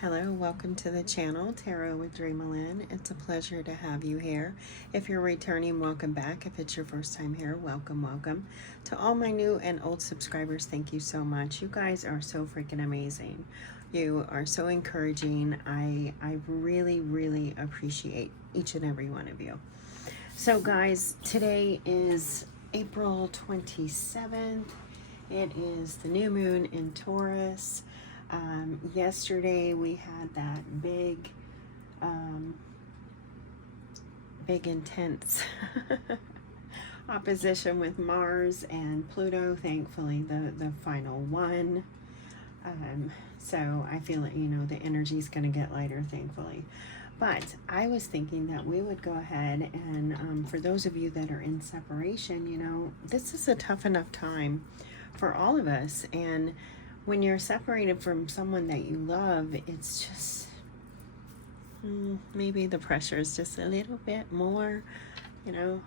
Hello, welcome to the channel, Tarot with DreamaLynn. It's a pleasure to have you here. If you're returning, welcome back. If it's your first time here, welcome, welcome. To all my new and old subscribers, thank you so much. You guys are so freaking amazing. You are so encouraging. I really, really appreciate each and every one of you. So guys, today is April 27th. It is the new moon in Taurus. Yesterday we had that big intense opposition with Mars and Pluto, thankfully the final one. So I feel that, you know, the energy is going to get lighter, thankfully. But I was thinking that we would go ahead and for those of you that are in separation, you know, this is a tough enough time for all of us. And when you're separated from someone that you love, it's just, maybe the pressure is just a little bit more, you know.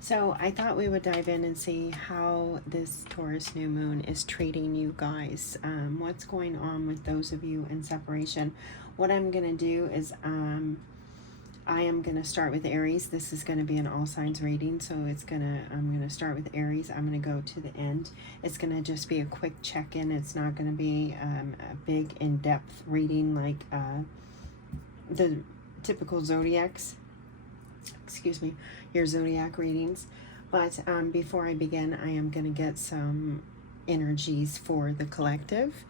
So I thought we would dive in and see how this Taurus new moon is treating you guys. What's going on with those of you in separation. What I'm going to do is I am going to start with Aries. This is going to be an all signs reading, so I'm going to start with Aries. I'm going to go to the end. It's going to just be a quick check-in. It's not going to be a big in-depth reading like the typical zodiacs. Excuse me, your zodiac readings. But before I begin, I am going to get some energies for the collective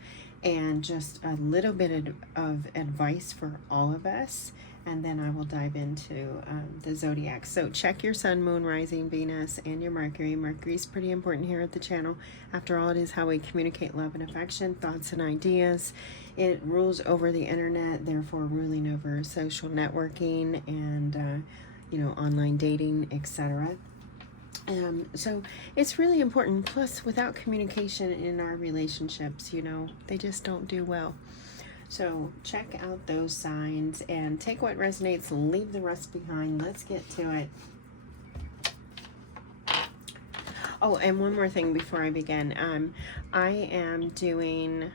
and just a little bit of advice for all of us. And then I will dive into the zodiac. So check your sun, moon, rising, Venus, and your Mercury. Mercury is pretty important here at the channel. After all, it is how we communicate love and affection, thoughts and ideas. It rules over the internet, therefore ruling over social networking and, you know, online dating, etc. So it's really important. Plus, without communication in our relationships, you know, they just don't do well. So check out those signs and take what resonates, leave the rest behind. Let's get to it. Oh, and one more thing before I begin. I am doing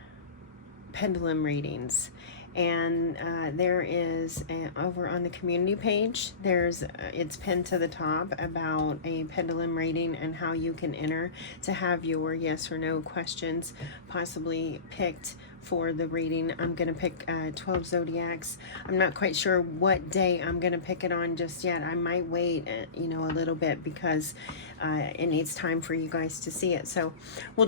pendulum readings. And there is over on the community page, it's pinned to the top about a pendulum reading and how you can enter to have your yes or no questions possibly picked for the reading. I'm going to pick 12 zodiacs. I'm not quite sure what day I'm going to pick it on just yet. I might wait, you know, a little bit because it needs time for you guys to see it. So we'll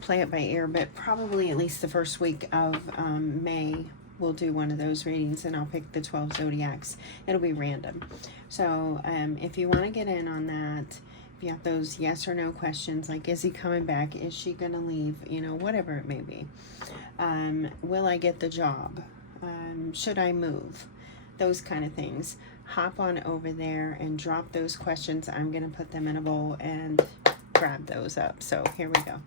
play it by ear, but probably at least the first week of May we'll do one of those readings, and I'll pick the 12 zodiacs. It'll be random. So if you want to get in on that, if you have those yes or no questions, like is he coming back, is she gonna leave, you know, whatever it may be, will I get the job, should I move, those kind of things, hop on over there and drop those questions. I'm gonna put them in a bowl and grab those up. So here we go.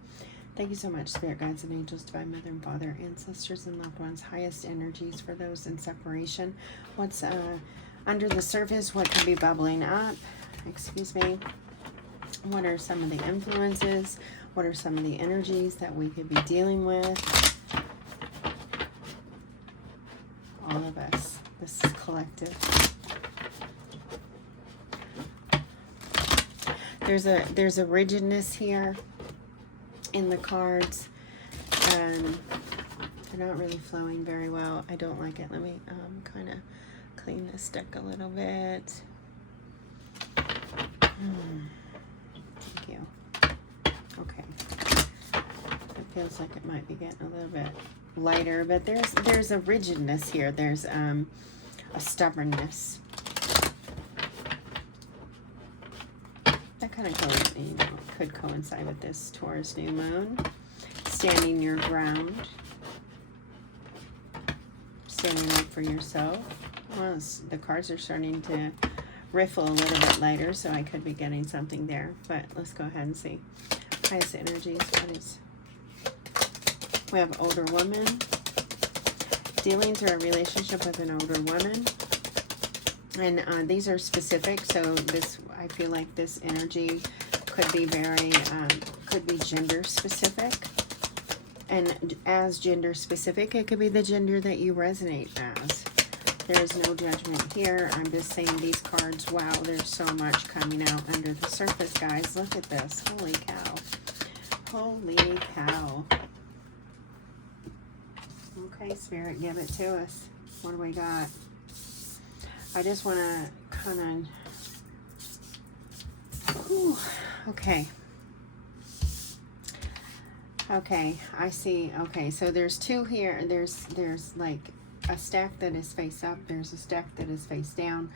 Thank you so much, Spirit Guides and Angels, Divine Mother and Father, Ancestors and Loved Ones, highest energies for those in separation. What's under the surface? What could be bubbling up? Excuse me. What are some of the influences? What are some of the energies that we could be dealing with? All of us. This is collective. There's a rigidness here in the cards. They're not really flowing very well. I don't like it. Let me kind of clean this deck a little bit. Thank you. Okay. It feels like it might be getting a little bit lighter, but there's a rigidness here. There's a stubbornness. That kind of you know, could coincide with this Taurus new moon. Standing your ground. Standing up for yourself. Well, the cards are starting to riffle a little bit lighter, so I could be getting something there. But let's go ahead and see. Highest energies. We have older woman. Dealings or a relationship with an older woman. And these are specific, so I feel like this energy could be very, could be gender specific. And as gender specific, it could be the gender that you resonate as. There's no judgment here. I'm just saying these cards, wow, there's so much coming out under the surface, guys. Look at this. Holy cow. Holy cow. Okay, Spirit, give it to us. What do we got? I just want to kind of... Okay. Okay, I see. Okay, so there's two here. There's like a stack that is face up. There's a stack that is face down.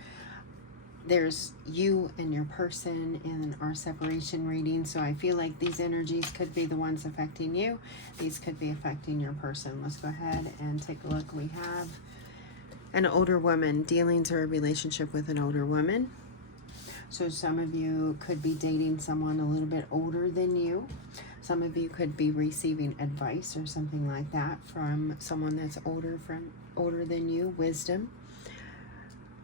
There's you and your person in our separation reading. So I feel like these energies could be the ones affecting you. These could be affecting your person. Let's go ahead and take a look. We have an older woman. Dealings or a relationship with an older woman. So some of you could be dating someone a little bit older than you. Some of you could be receiving advice or something like that from someone that's older than you, wisdom.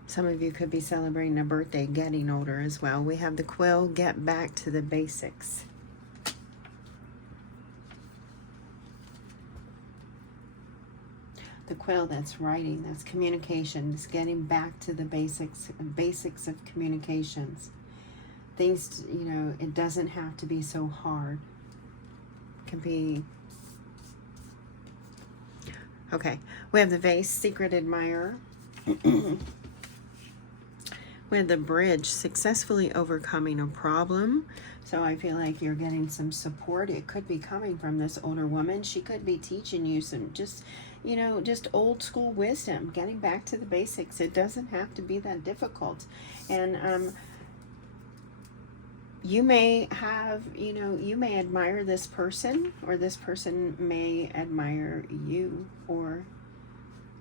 Some of you could be celebrating a birthday, getting older as well. We have the quill, get back to the basics. The quill, that's writing, that's communication, it's getting back to the basics of communications. Things, you know, it doesn't have to be so hard. It can be... Okay, we have the vase, secret admirer. We have the bridge, successfully overcoming a problem. So I feel like you're getting some support. It could be coming from this older woman. She could be teaching you some just, you know, just old school wisdom, getting back to the basics. It doesn't have to be that difficult. And you may have, you know, you may admire this person, or this person may admire you, or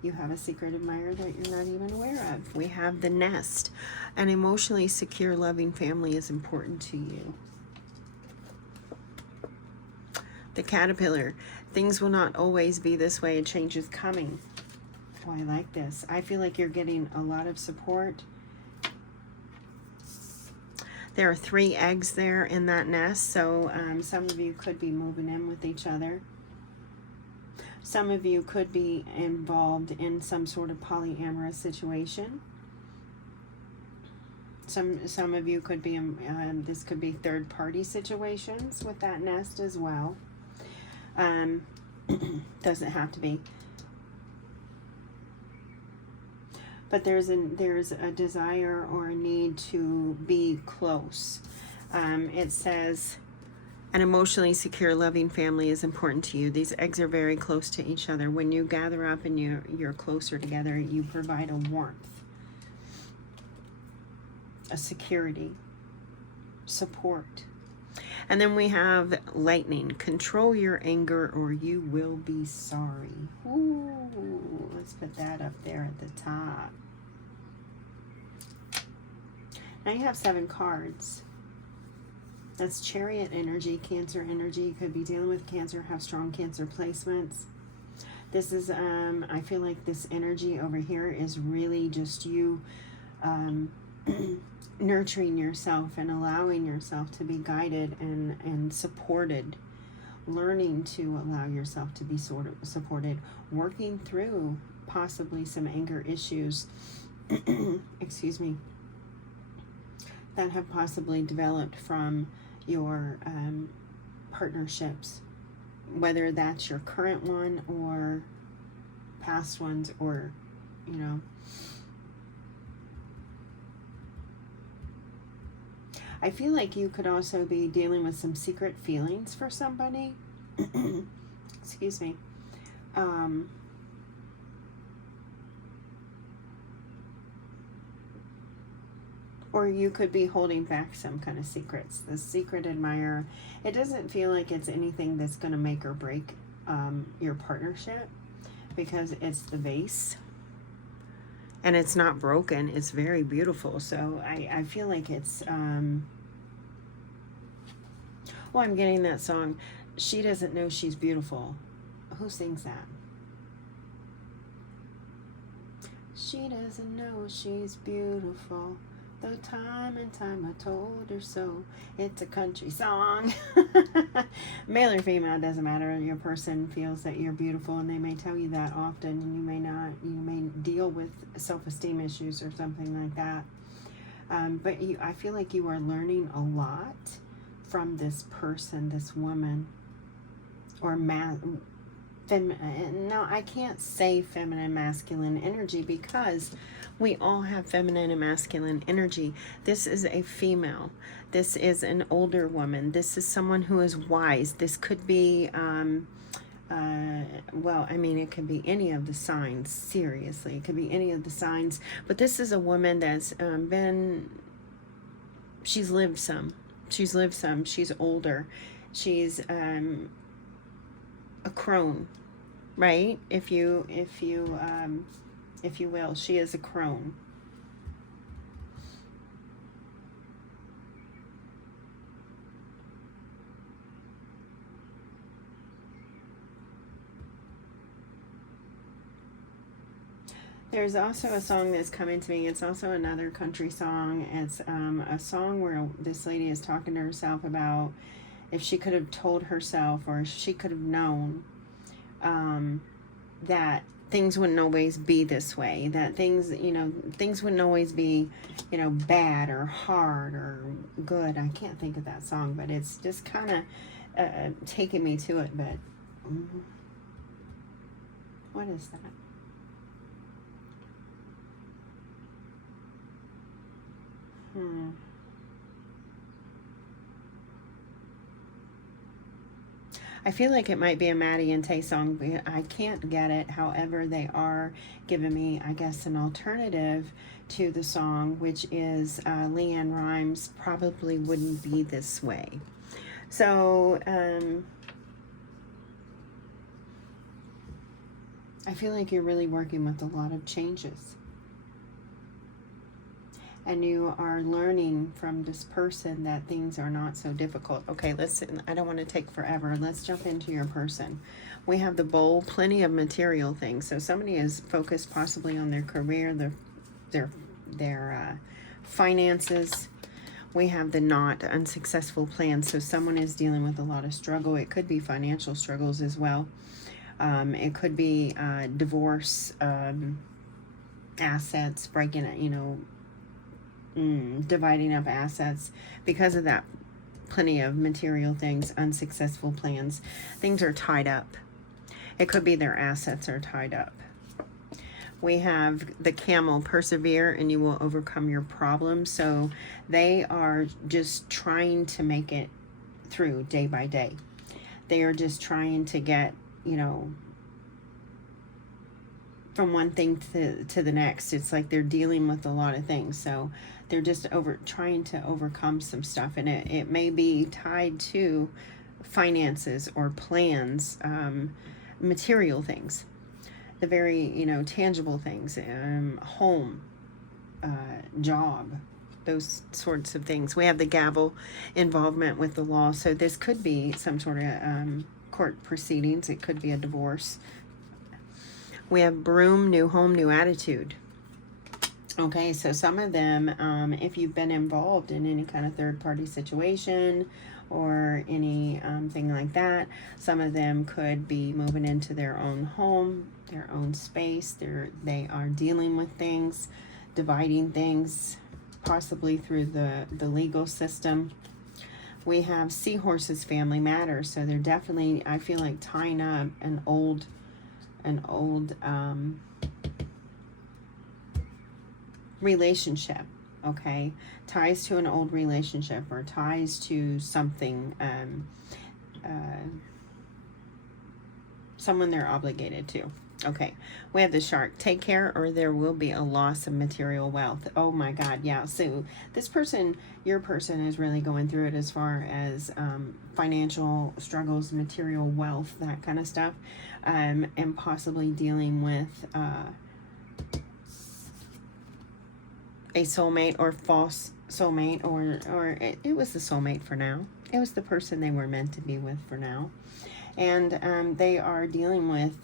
you have a secret admirer that you're not even aware of. We have the nest. An emotionally secure, loving family is important to you. The caterpillar. Things will not always be this way. A change is coming. Oh, I like this. I feel like you're getting a lot of support. There are 3 eggs there in that nest, so some of you could be moving in with each other. Some of you could be involved in some sort of polyamorous situation. Some of you could be, this could be third-party situations with that nest as well. Doesn't have to be. But there's a desire or a need to be close. It says, an emotionally secure, loving family is important to you. These eggs are very close to each other. When you gather up and you're closer together, you provide a warmth, a security, support. And then we have lightning. Control your anger or you will be sorry. Ooh, let's put that up there at the top. Now you have 7 cards. That's Chariot energy, Cancer energy. You could be dealing with Cancer, have strong Cancer placements. This is, I feel like this energy over here is really just you nurturing yourself and allowing yourself to be guided and supported. Learning to allow yourself to be supported. Working through possibly some anger issues, excuse me, that have possibly developed from your partnerships, whether that's your current one or past ones, or, you know. I feel like you could also be dealing with some secret feelings for somebody. Excuse me. Or you could be holding back some kind of secrets. The secret admirer, it doesn't feel like it's anything that's going to make or break your partnership, because it's the vase. And it's not broken. It's very beautiful. So I feel like it's... well, I'm getting that song. She doesn't know she's beautiful. Who sings that? She doesn't know she's beautiful. Though time and time I told her so. It's a country song. Male or female, doesn't matter. Your person feels that you're beautiful, and they may tell you that often, and you may not. You may deal with self-esteem issues or something like that. But I feel like you are learning a lot from this person, this woman, or feminine. No, I can't say feminine, masculine energy, because we all have feminine and masculine energy. This is a female. This is an older woman. This is someone who is wise. This could be, well, I mean, it could be any of the signs. Seriously, it could be any of the signs. But this is a woman that's she's lived some. She's lived some. She's older. She's a crone, right? If you will, she is a crone. There's also a song that's coming to me. It's also another country song. It's a song where this lady is talking to herself about if she could have told herself, or if she could have known that things wouldn't always be this way, that things, things wouldn't always be, bad or hard or good. I can't think of that song, but it's just kind of taking me to it. But what is that? I feel like it might be a Maddie and Tay song, but I can't get it. However, they are giving me, I guess, an alternative to the song, which is Leanne Rimes' Probably Wouldn't Be This Way. So, I feel like you're really working with a lot of changes. And you are learning from this person that things are not so difficult. Okay, listen, I don't want to take forever. Let's jump into your person. We have the Bowl, plenty of material things. So somebody is focused possibly on their career, their finances. We have the Knot, unsuccessful plans. So someone is dealing with a lot of struggle. It could be financial struggles as well. It could be divorce, assets, breaking it, dividing up assets because of that. Plenty of material things, unsuccessful plans. Things are tied up. It could be their assets are tied up. We have the Camel, persevere and you will overcome your problems. So they are just trying to make it through day by day. They are just trying to get, from one thing to the next. It's like they're dealing with a lot of things. So they're just trying to overcome some stuff, and it may be tied to finances or plans, material things, the very tangible things, home, job, those sorts of things. We have the Gavel, involvement with the law. So this could be some sort of court proceedings. It could be a divorce. We have Broom, new home, new attitude. Okay, so some of them, if you've been involved in any kind of third-party situation or any thing like that, some of them could be moving into their own home, their own space. They are dealing with things, dividing things, possibly through the legal system. We have Seahorses, family matters. So they're definitely, I feel like, tying up an old relationship. Okay, ties to an old relationship, or ties to something, someone they're obligated to. Okay, we have the Shark, take care or there will be a loss of material wealth. Oh my God, yeah. So this person, your person, is really going through it as far as financial struggles, material wealth, that kind of stuff, and possibly dealing with a soulmate or false soulmate, or it was the soulmate for now. It was the person they were meant to be with for now. And they are dealing with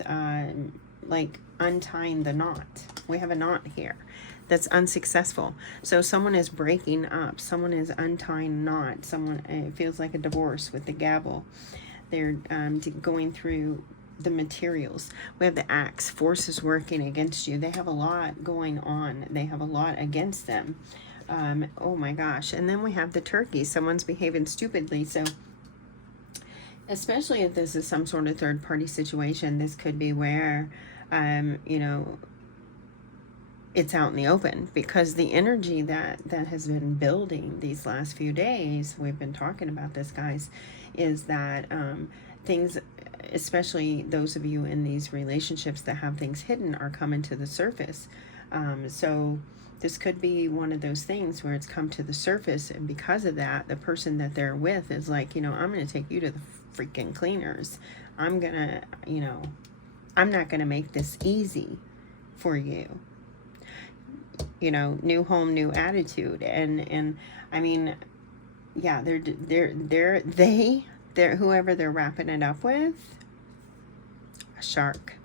like untying the knot. We have a knot here. that's unsuccessful. So someone is breaking up, someone is untying knot, someone, it feels like a divorce with the gavel. They're going through the materials. We have the axe, forces working against you. They have a lot going on. They have a lot against them. Oh my gosh. And then we have the turkey. Someone's behaving stupidly. So especially if this is some sort of third party situation, this could be where, you know, it's out in the open, because the energy that has been building these last few days, we've been talking about this, guys, is that things, especially those of you in these relationships that have things hidden, are coming to the surface. So this could be one of those things where it's come to the surface, and because of that, the person that they're with is like, you know, I'm going to take you to the freaking cleaners. I'm going to, you know, I'm not going to make this easy for you. You know, new home, new attitude. And I mean, yeah, they're whoever they're wrapping it up with, a shark.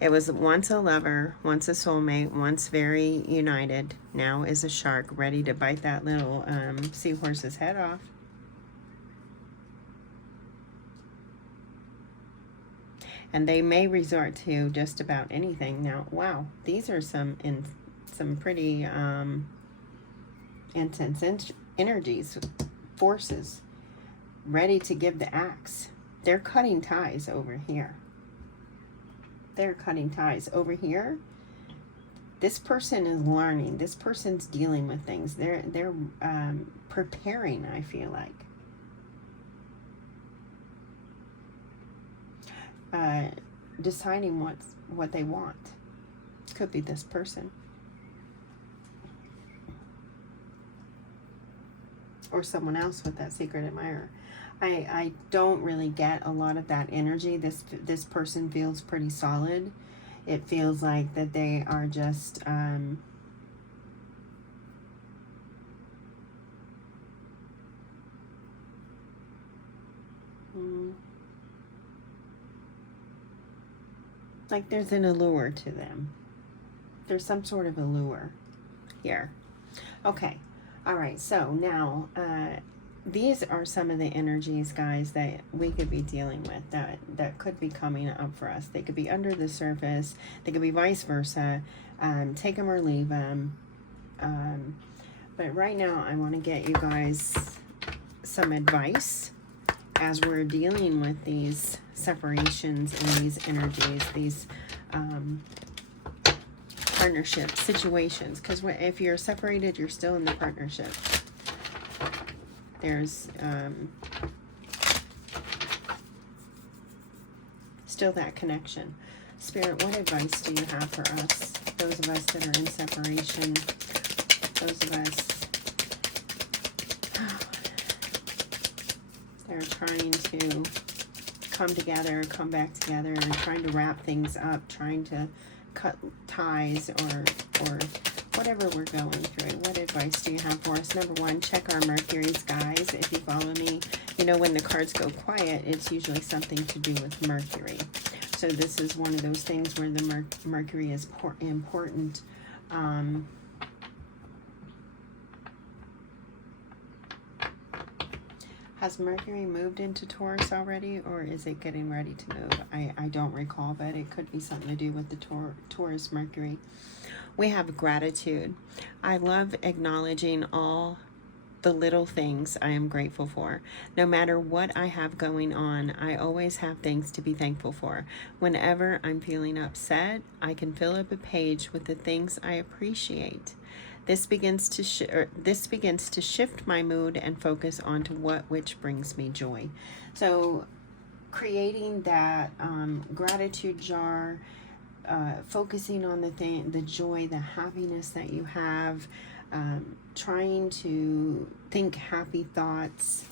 It was once a lover, once a soulmate, once very united, now is a shark ready to bite that little seahorse's head off. And they may resort to just about anything. Now, wow, these are some pretty intense energies, forces, ready to give the axe. They're cutting ties over here. They're cutting ties over here. This person is learning. This person's dealing with things. They're preparing, I feel like. Deciding what they want. Could be this person. Or someone else with that secret admirer. I don't really get a lot of that energy. This person feels pretty solid. It feels like that they are just like there's an allure to them. There's some sort of allure here. Okay. All right. So now, these are some of the energies, guys, that we could be dealing with that could be coming up for us. They could be under the surface. They could be vice versa. Take them or leave them. But right now, I want to get you guys some advice as we're dealing with these separations and these energies, these partnership situations. Because if you're separated, you're still in the partnership. There's still that connection. Spirit, what advice do you have for us? Those of us that are in separation. Those of us that are trying to come together, come back together, and trying to wrap things up, trying to cut ties or whatever we're going through. What advice do you have for us? Number one, check our Mercuries, guys. If you follow me, you know when the cards go quiet, it's usually something to do with Mercury. So this is one of those things where the Mercury is important. Has Mercury moved into Taurus already, or is it getting ready to move? I don't recall, but it could be something to do with the Taurus Mercury. We have gratitude. I love acknowledging all the little things I am grateful for. No matter what I have going on, I always have things to be thankful for. Whenever I'm feeling upset, I can fill up a page with the things I appreciate. This begins to shift my mood and focus onto which brings me joy. So creating that gratitude jar, focusing on the joy, the happiness that you have, trying to think happy thoughts,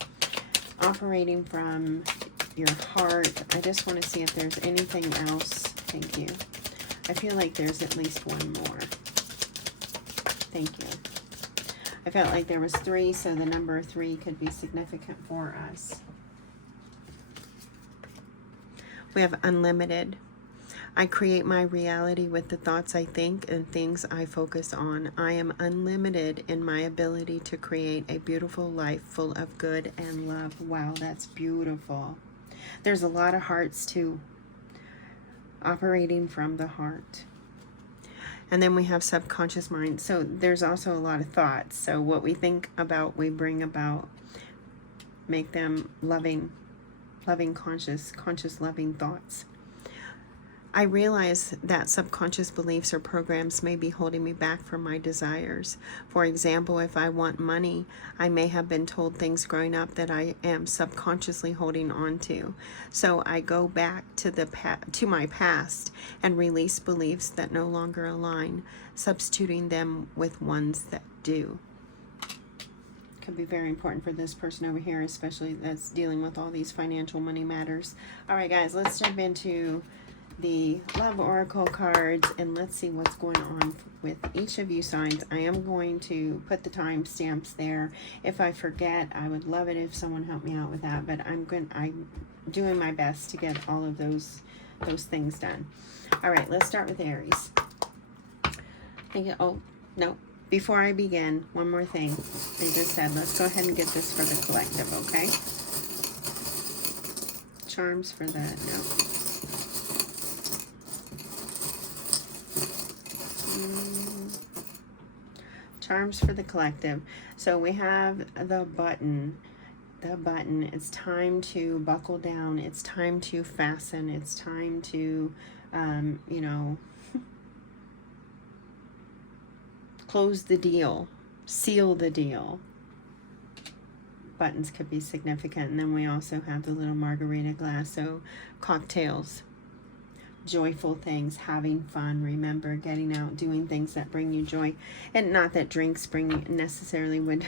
operating from your heart. I just want to see if there's anything else. Thank you. I feel like there's at least one more. Thank you. I felt like there was 3, so the number 3 could be significant for us. We have unlimited. I create my reality with the thoughts I think and things I focus on. I am unlimited in my ability to create a beautiful life full of good and love. Wow, that's beautiful. There's a lot of hearts too, operating from the heart. And then we have subconscious mind. So there's also a lot of thoughts. So what we think about, we bring about. Make them loving, conscious, loving thoughts. I realize that subconscious beliefs or programs may be holding me back from my desires. For example, if I want money, I may have been told things growing up that I am subconsciously holding on to. So I go back to my past and release beliefs that no longer align, substituting them with ones that do. Could be very important for this person over here, especially that's dealing with all these financial money matters. All right, guys, let's jump into the love oracle cards and let's see what's going on with each of you signs. I am going to put the timestamps there. If I forget, I would love it if someone helped me out with that, but I'm doing my best to get all of those things done. All right, let's start with Aries. Oh no, before I begin, one more thing. I just said let's go ahead and get this for the collective, okay? Charms for the no. Charms for the collective. So we have the button. It's time to buckle down. It's time to fasten. It's time to, you know, close the deal, seal the deal. Buttons could be significant. And then we also have the little margarita glass. So cocktails. Joyful things, having fun, remember, getting out, doing things that bring you joy. And not that drinks necessarily would,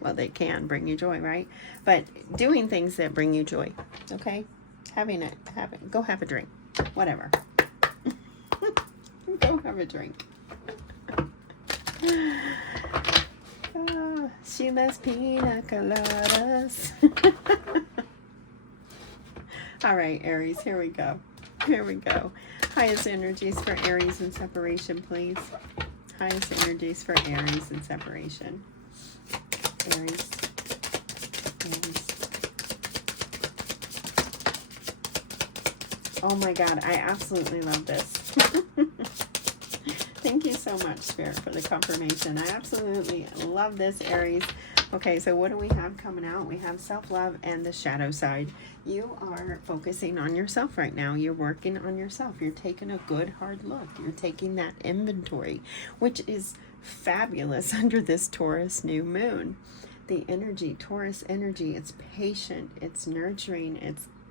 well, they can bring you joy, right? But doing things that bring you joy, okay? Go have a drink, whatever. Go have a drink. Oh, she loves pina coladas. All right, Aries, here we go. Here we go. Highest energies for Aries in separation, please. Highest energies for Aries in separation. Aries. Oh my God, I absolutely love this. Thank you so much, Spirit, for the confirmation. I absolutely love this, Aries. Okay, so what do we have coming out? We have self-love and the shadow side. You are focusing on yourself right now. You're working on yourself. You're taking a good, hard look. You're taking that inventory, which is fabulous under this Taurus new moon. The energy, Taurus energy, it's patient, it's nurturing,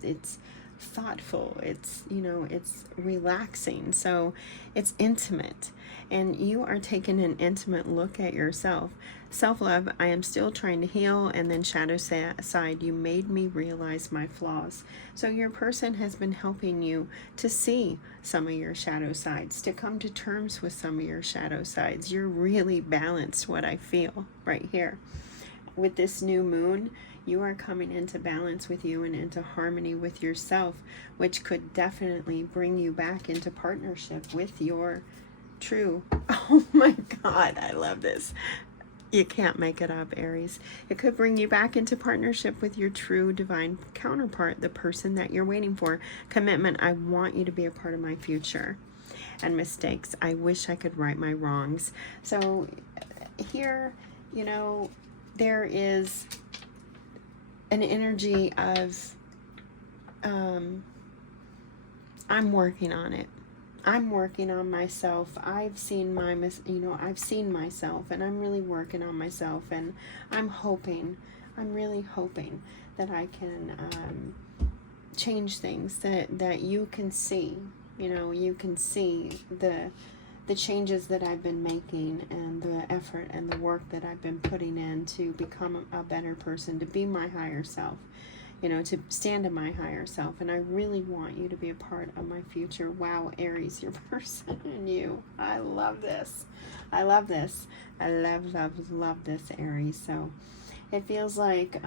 it's thoughtful, it's, you know, it's relaxing, so it's intimate, and you are taking an intimate look at yourself. Self-love, I am still trying to heal. And then shadow side, you made me realize my flaws. So your person has been helping you to see some of your shadow sides, to come to terms with some of your shadow sides. You're really balanced, what I feel right here. With this new moon, you are coming into balance with you and into harmony with yourself, which could definitely bring you back into partnership with your true, oh my God, I love this. You can't make it up, Aries. It could bring you back into partnership with your true divine counterpart, the person that you're waiting for. Commitment, I want you to be a part of my future. And mistakes, I wish I could right my wrongs. So here, you know, there is an energy of, I'm working on it. I'm working on myself. I've seen I've seen myself, and I'm really working on myself, and I'm really hoping that I can change things that you can see. You know, you can see the changes that I've been making and the effort and the work that I've been putting in to become a better person, to be my higher self. You know, to stand in my higher self. And I really want you to be a part of my future. Wow, Aries, your person and you. I love this. I love this. I love this, Aries. So it feels like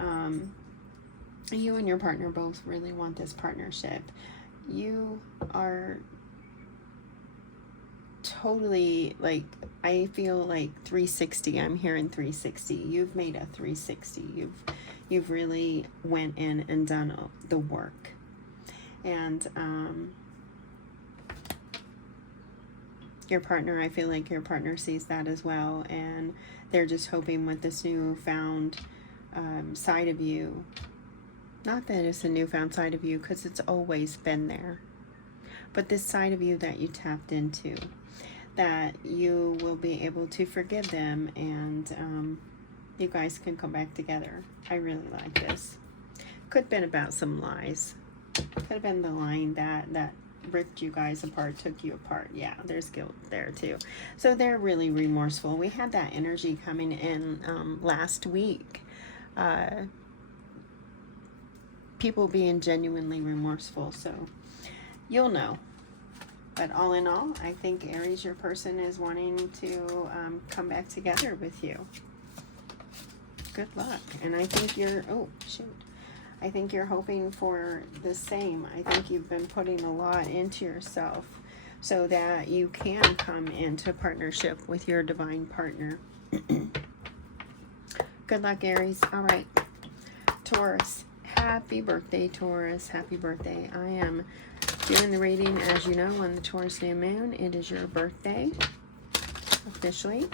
you and your partner both really want this partnership. You are totally, like, I feel like 360. I'm hearing 360. You've made a 360. You've really went in and done the work. And your partner, I feel like your partner sees that as well, and they're just hoping with this newfound side of you, not that it's a newfound side of you, because it's always been there, but this side of you that you tapped into, that you will be able to forgive them, and you guys can come back together. I really like this. Could have been about some lies. Could have been the line that ripped you guys apart, took you apart. Yeah, there's guilt there too. So they're really remorseful. We had that energy coming in last week. People being genuinely remorseful. So you'll know. But all in all, I think Aries, your person, is wanting to come back together with you. Good luck. And I think you're, oh, shoot. I think you're hoping for the same. I think you've been putting a lot into yourself so that you can come into partnership with your divine partner. Good luck, Aries. All right. Taurus. Happy birthday, Taurus. Happy birthday. I am doing the reading, as you know, on the Taurus new moon. It is your birthday, officially.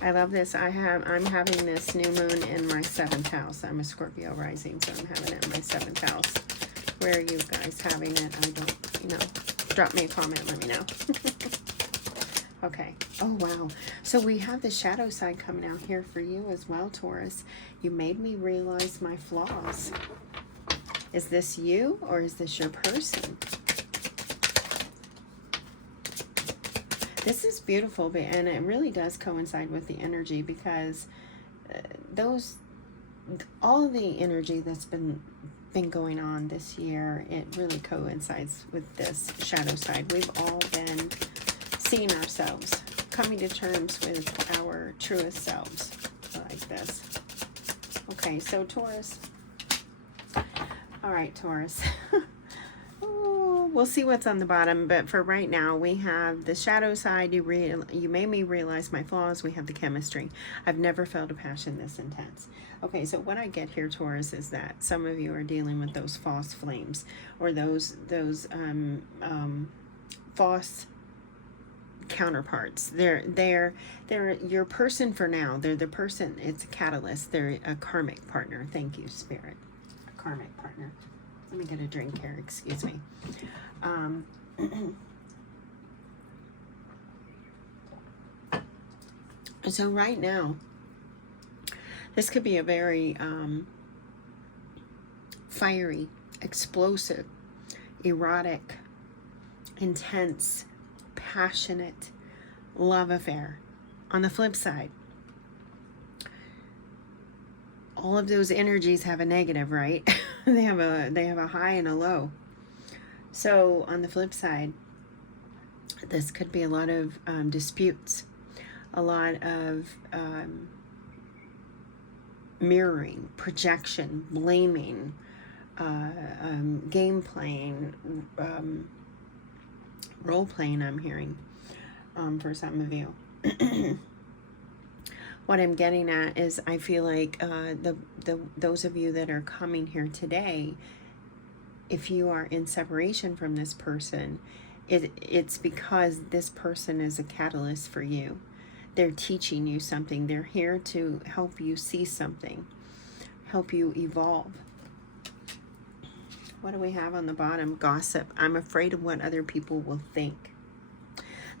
I love this. I'm having this new moon in my 7th house. I'm a Scorpio rising, so I'm having it in my 7th house. Where are you guys having it? I don't, you know. Drop me a comment, let me know. Okay. Oh, wow. So we have the shadow side coming out here for you as well, Taurus. You made me realize my flaws. Is this you or is this your person? This is beautiful, and it really does coincide with the energy, because all the energy that's been going on this year, it really coincides with this shadow side. We've all been seeing ourselves, coming to terms with our truest selves like this. Okay, so Taurus. All right, Taurus. We'll see what's on the bottom, but for right now, we have the shadow side. You made me realize my flaws. We have the chemistry. I've never felt a passion this intense. Okay, so what I get here, Taurus, is that some of you are dealing with those false flames, or those false counterparts. They're your person for now. They're the person. It's a catalyst. They're a karmic partner. Thank you, Spirit. A karmic partner. Let me get a drink here, excuse me. So right now, this could be a very fiery, explosive, erotic, intense, passionate love affair. On the flip side, all of those energies have a negative, right? they have a high and a low. So on the flip side, this could be a lot of disputes, a lot of mirroring, projection, blaming, game playing, role playing. I'm hearing for some of you. What I'm getting at is, I feel like those of you that are coming here today, if you are in separation from this person, it's because this person is a catalyst for you. They're teaching you something. They're here to help you see something, help you evolve. What do we have on the bottom? Gossip. I'm afraid of what other people will think.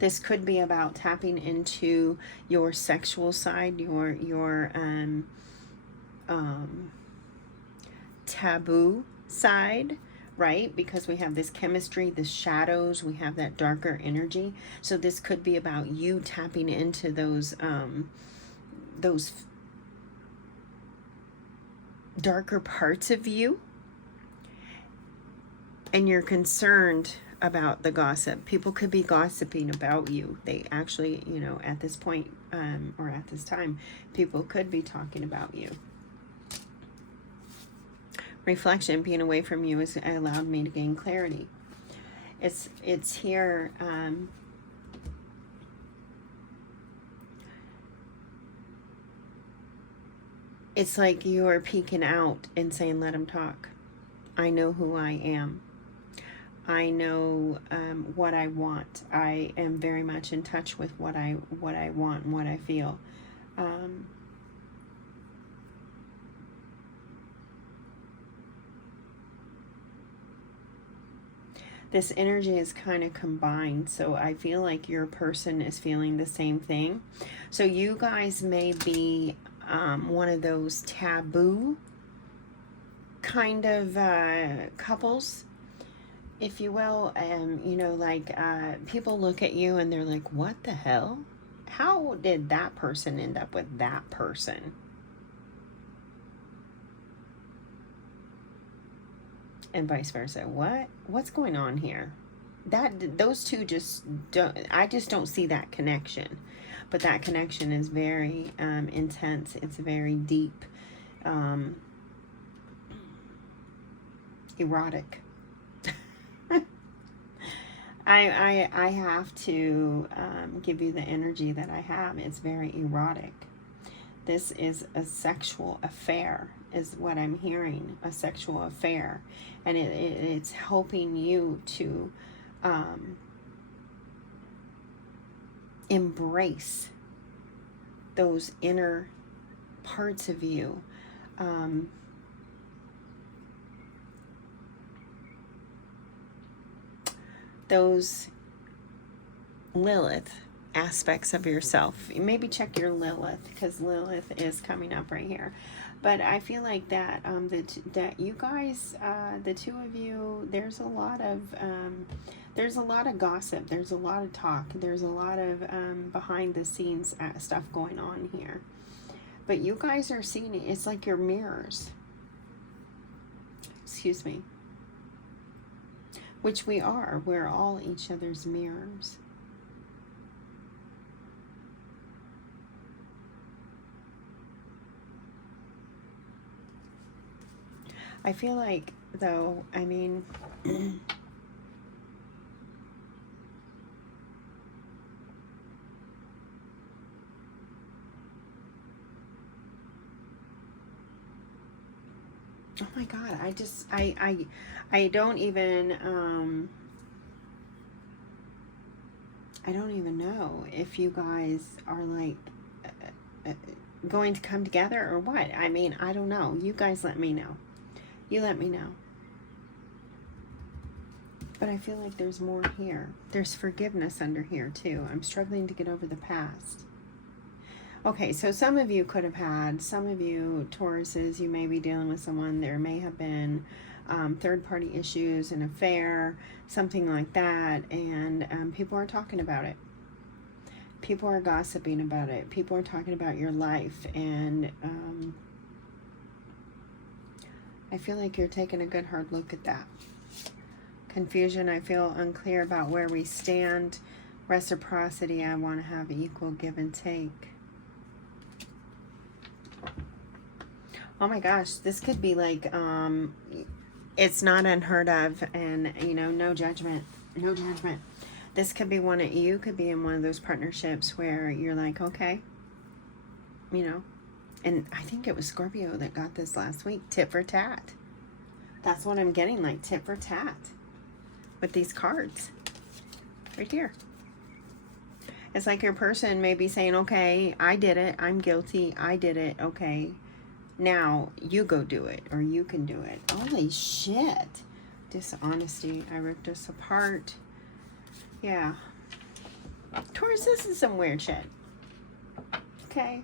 This could be about tapping into your sexual side, your taboo side, right? Because we have this chemistry, the shadows, we have that darker energy. So this could be about you tapping into those darker parts of you, and you're concerned about the gossip. People could be gossiping about you. They actually, you know, at this point or at this time, people could be talking about you. Reflection. Being away from you has allowed me to gain clarity. It's here. It's like you are peeking out and saying, let him talk. I know who I am. I know what I want. I am very much in touch with what I want and what I feel. This energy is kind of combined, so I feel like your person is feeling the same thing. So you guys may be one of those taboo kind of couples, if you will. You know, like people look at you and they're like, what the hell? How did that person end up with that person? And vice versa. What's going on here? Those two just don't, I just don't see that connection. But that connection is very intense. It's very deep, erotic. I have to give you the energy that I have. It's very erotic. This is a sexual affair, is what I'm hearing, a sexual affair. And it's helping you to embrace those inner parts of you. Those Lilith aspects of yourself. Maybe check your Lilith, because Lilith is coming up right here. But I feel like that that you guys, the two of you, there's a lot of gossip. There's a lot of talk. There's a lot of behind the scenes stuff going on here. But you guys are seeing it. It's like your mirrors. Excuse me. Which we are. We're all each other's mirrors. I feel like, though, I mean, oh my God, I don't even, I don't even know if you guys are like going to come together or what. I mean, I don't know. You guys let me know. You let me know. But I feel like there's more here. There's forgiveness under here too. I'm struggling to get over the past. Okay, so some of you could have had, some of you Tauruses, you may be dealing with someone. There may have been third-party issues, an affair, something like that, and people are talking about it. People are gossiping about it. People are talking about your life, and I feel like you're taking a good hard look at that. Confusion, I feel unclear about where we stand. Reciprocity, I want to have equal give and take. Oh my gosh, this could be like, it's not unheard of, and you know, no judgment, no judgment. This could be one of you, could be in one of those partnerships where you're like, okay, you know. And I think it was Scorpio that got this last week. Tit for tat. That's what I'm getting, like tit for tat. With these cards. Right here. It's like your person may be saying, okay, I did it. I'm guilty. I did it. Okay. Now you go do it. Or you can do it. Holy shit. Dishonesty. I ripped us apart. Yeah. Taurus, this is some weird shit. Okay.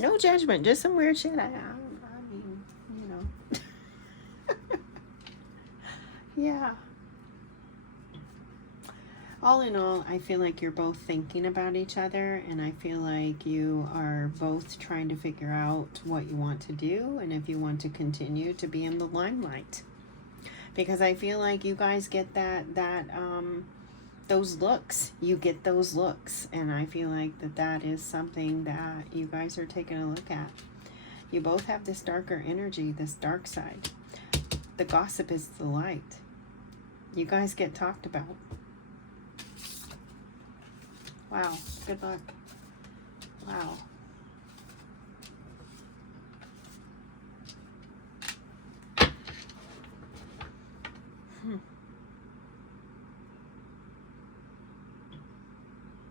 No judgment, just some weird shit. I mean, you know. Yeah. All in all, I feel like you're both thinking about each other, and I feel like you are both trying to figure out what you want to do and if you want to continue to be in the limelight. Because I feel like you guys get those looks. You get those looks, and I feel like that is something that you guys are taking a look at. You both have this darker energy, this dark side. the gossip is the light. You guys get talked about. Wow, good luck. Wow.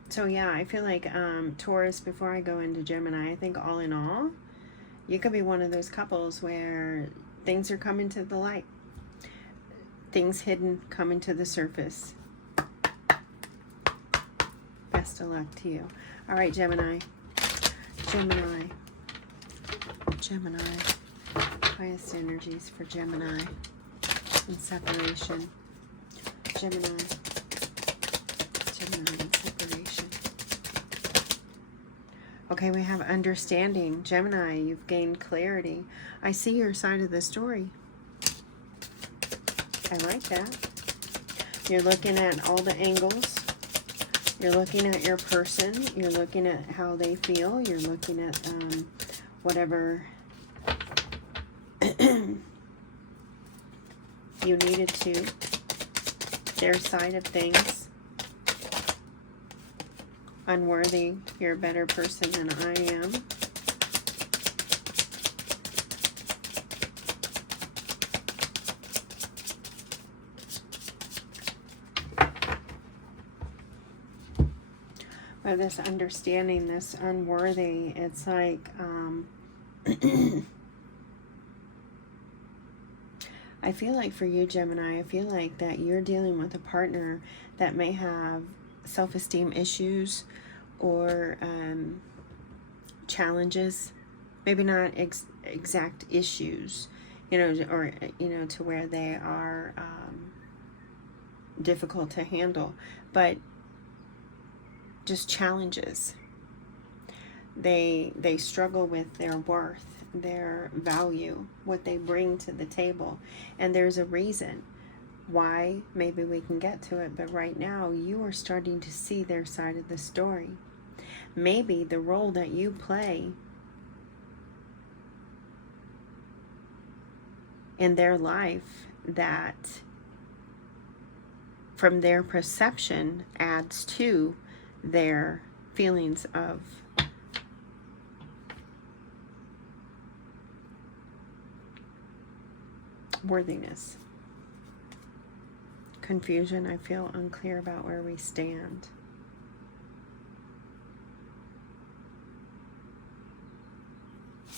So yeah, I feel like Taurus, before I go into Gemini, I think all in all, you could be one of those couples where things are coming to the light. Things hidden coming to the surface. Best of luck to you. All right, Gemini. Gemini. Gemini. Highest energies for Gemini in separation. Gemini. Gemini in separation. Okay, we have understanding. Gemini, you've gained clarity. I see your side of the story. I like that. You're looking at all the angles. You're looking at your person. You're looking at how they feel. You're looking at whatever you needed to. Their side of things. Unworthy. You're a better person than I am. Or this understanding, this unworthy, it's like, I feel like for you, Gemini, I feel like that you're dealing with a partner that may have self-esteem issues or challenges, maybe not exact issues, you know, or, you know, to where they are difficult to handle, but just challenges. They struggle with their worth, their value, what they bring to the table, and there's a reason why. Maybe we can get to it, but right now you are starting to see their side of the story. Maybe the role that you play in their life, that from their perception adds to their feelings of worthiness. Confusion. I feel unclear about where we stand.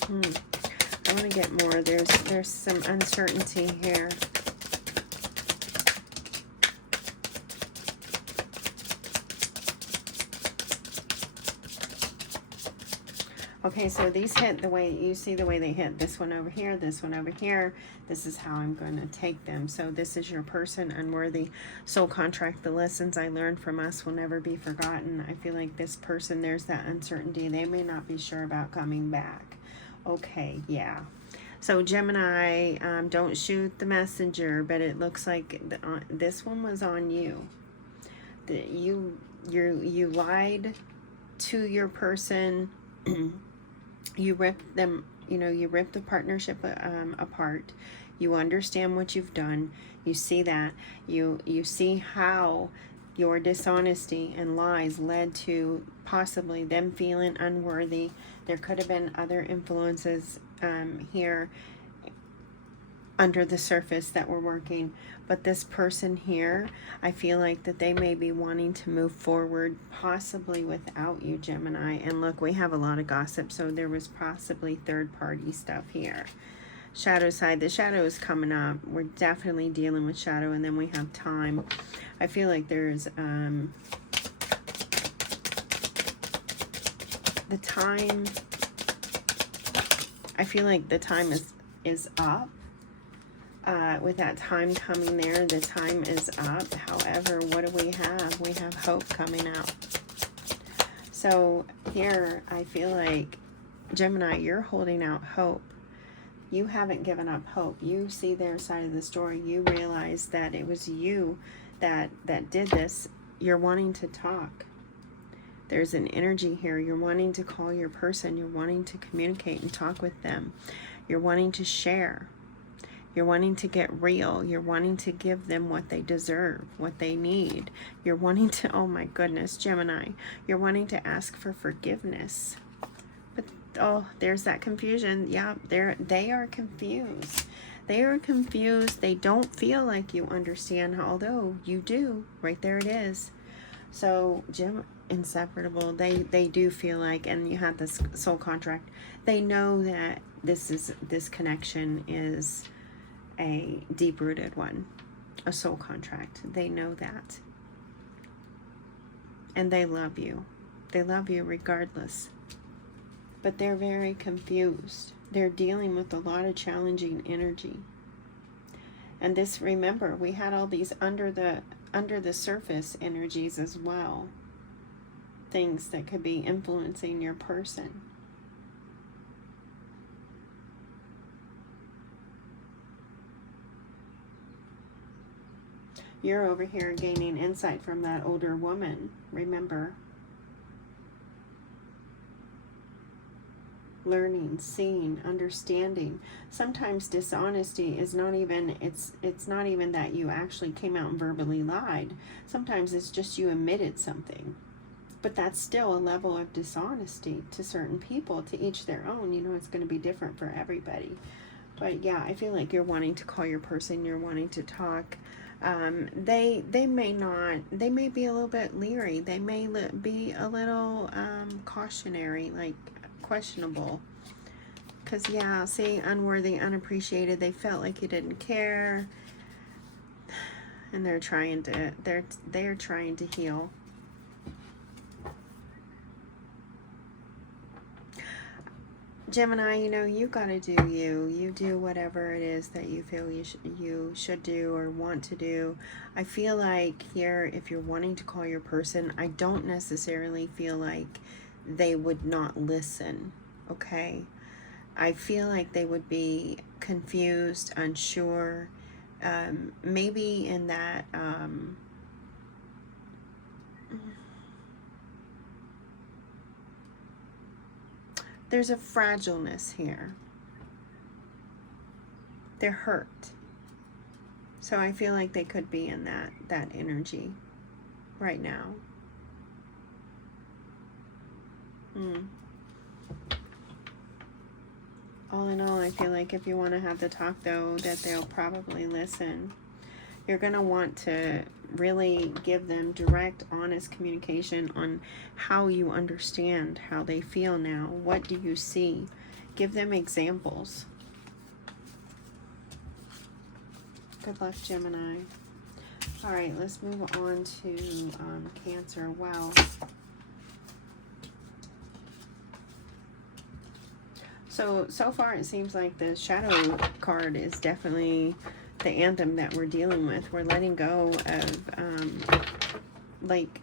I want to get more. There's some uncertainty here. Okay, so these hit the way, you see the way they hit. This one over here, this one over here. This is how I'm going to take them. So this is your person, unworthy. Soul contract, the lessons I learned from us will never be forgotten. I feel like this person, there's that uncertainty. They may not be sure about coming back. Okay, yeah. So Gemini, don't shoot the messenger, but it looks like this one was on you. You lied to your person. You ripped them, you know, you ripped the partnership apart. You understand what you've done. You see that. You see how your dishonesty and lies led to possibly them feeling unworthy. There could have been other influences here under the surface that were working, but this person here, I feel like that they may be wanting to move forward possibly without you, Gemini. And look, we have a lot of gossip, so there was possibly third-party stuff here. Shadow side, the shadow is coming up. We're definitely dealing with shadow. And then we have time. I feel like there's the time, I feel like the time is up. With that time coming there, the time is up. However, what do we have? We have hope coming out. So here, I feel like, Gemini, you're holding out hope. You haven't given up hope. You see their side of the story. You realize that it was you that did this. You're wanting to talk. There's an energy here. You're wanting to call your person. You're wanting to communicate and talk with them. You're wanting to share. You're wanting to get real. You're wanting to give them what they deserve, what they need. You're wanting to, oh my goodness, Gemini, you're wanting to ask for forgiveness. But, oh, there's that confusion. Yeah, they are confused. They are confused. They don't feel like you understand, although you do. Right there it is. So, inseparable, they do feel like, and you had this soul contract, they know that this connection is a deep-rooted one, a soul contract. They know that. And they love you. They love you regardless. But they're very confused. They're dealing with a lot of challenging energy. And this, remember, we had all these under the surface energies as well. Things that could be influencing your person. You're over here gaining insight from that older woman, remember. Learning, seeing, understanding. Sometimes dishonesty is not even, it's not even that you actually came out and verbally lied. Sometimes it's just you admitted something. But that's still a level of dishonesty to certain people, to each their own. You know, it's going to be different for everybody. But yeah, I feel like you're wanting to call your person, you're wanting to talk. They may be a little bit leery. They may be a little cautionary, like questionable. Because yeah, see, unworthy, unappreciated. They felt like you didn't care, and they're trying to heal. Gemini, you know, you gotta do you. You do whatever it is that you feel you should do or want to do. I feel like here, if you're wanting to call your person, I don't necessarily feel like they would not listen, okay? I feel like they would be confused, unsure, maybe in that... there's a fragileness here. They're hurt. So I feel like they could be in that energy right now. All in all, I feel like if you want to have the talk, though, that they'll probably listen. You're going to want to really give them direct, honest communication on how you understand how they feel now. What do you see? Give them examples. Good luck, Gemini. All right, let's move on to Cancer. Wow. So far it seems like the shadow card is definitely the anthem that we're dealing with. We're letting go of like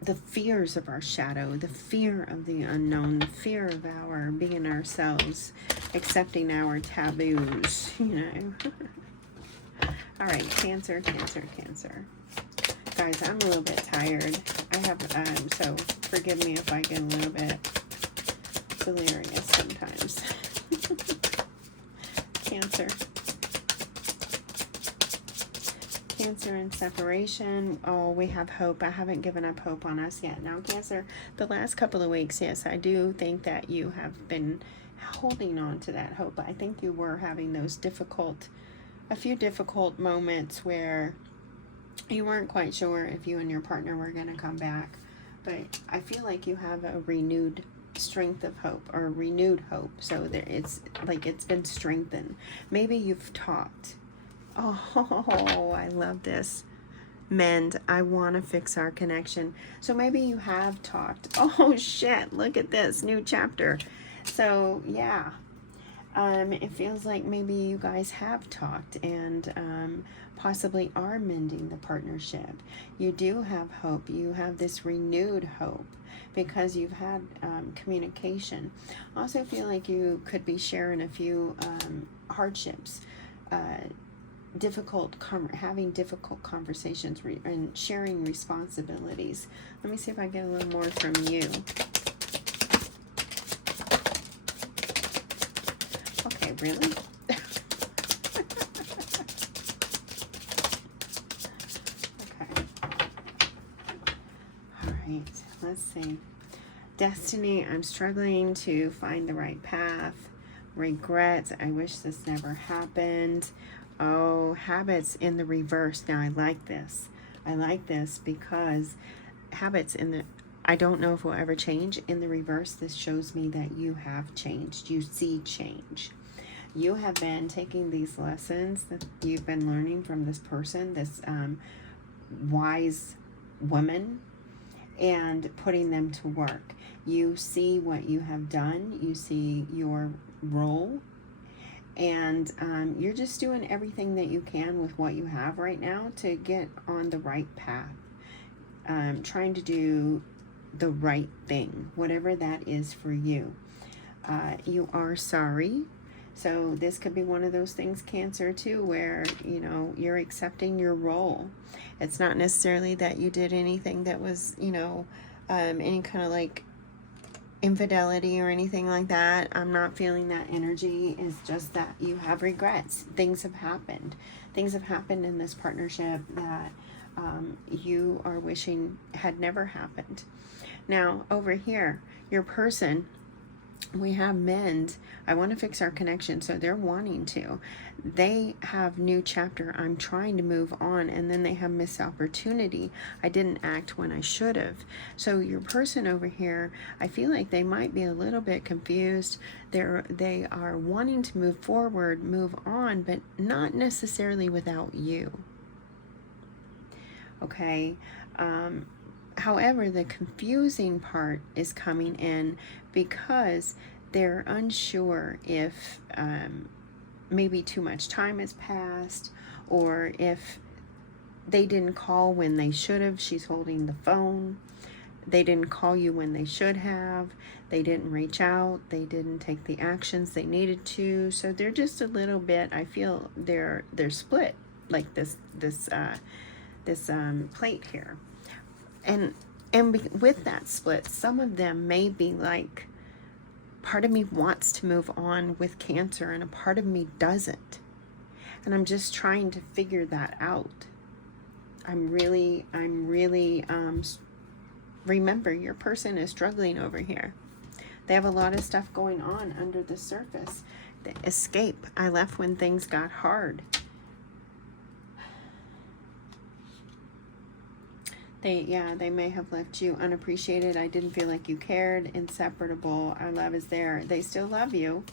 the fears of our shadow, the fear of the unknown, the fear of our being ourselves, accepting our taboos, you know. All right, Cancer, Cancer, Cancer. Guys, I'm a little bit tired. I have, so forgive me if I get a little bit delirious sometimes. Cancer. Cancer and separation. Oh, we have hope. I haven't given up hope on us yet. Now, Cancer, the last couple of weeks, yes, I do think that you have been holding on to that hope. I think you were having those a few difficult moments where you weren't quite sure if you and your partner were going to come back. But I feel like you have a renewed strength of hope, or renewed hope. So there, it's like it's been strengthened. Maybe you've talked. Oh, I love this. Mend. I want to fix our connection. So maybe you have talked. Oh shit, look at this new chapter. So yeah, it feels like maybe you guys have talked and possibly are mending the partnership. You do have hope. You have this renewed hope because you've had communication. Also feel like you could be sharing a few hardships, having difficult conversations and sharing responsibilities. Let me see if I get a little more from you. Okay, really? right, let's see. Destiny, I'm struggling to find the right path. Regrets, I wish this never happened. Oh, habits in the reverse. Now I like this. I like this because habits in the, I don't know if we'll ever change. In the reverse, this shows me that you have changed. You see change. You have been taking these lessons that you've been learning from this person, this wise woman, and putting them to work. You see what you have done. You see your role. And you're just doing everything that you can with what you have right now to get on the right path. Trying to do the right thing, whatever that is for you. You are sorry. So this could be one of those things, Cancer, too, where, you know, you're accepting your role. It's not necessarily that you did anything that was, you know, any kind of like infidelity or anything like that. I'm not feeling that energy. It's just that you have regrets. Things have happened. Things have happened in this partnership that you are wishing had never happened. Now, over here, your person, we have mend. I want to fix our connection, so they're wanting to. They have new chapter. I'm trying to move on, and then they have missed opportunity. I didn't act when I should have. So your person over here, I feel like they might be a little bit confused. They are wanting to move forward, move on, but not necessarily without you. Okay. However, the confusing part is coming in because they're unsure if maybe too much time has passed, or if they didn't call when they should have. She's holding the phone. They didn't call you when they should have. They didn't reach out. They didn't take the actions they needed to. So they're just a little bit, I feel they're split, like this plate here. And with that split, some of them may be like, part of me wants to move on with Cancer and a part of me doesn't. And I'm just trying to figure that out. I'm really, remember, your person is struggling over here. They have a lot of stuff going on under the surface. The escape. I left when things got hard. They may have left you unappreciated. I didn't feel like you cared. Inseparable. Our love is there. They still love you.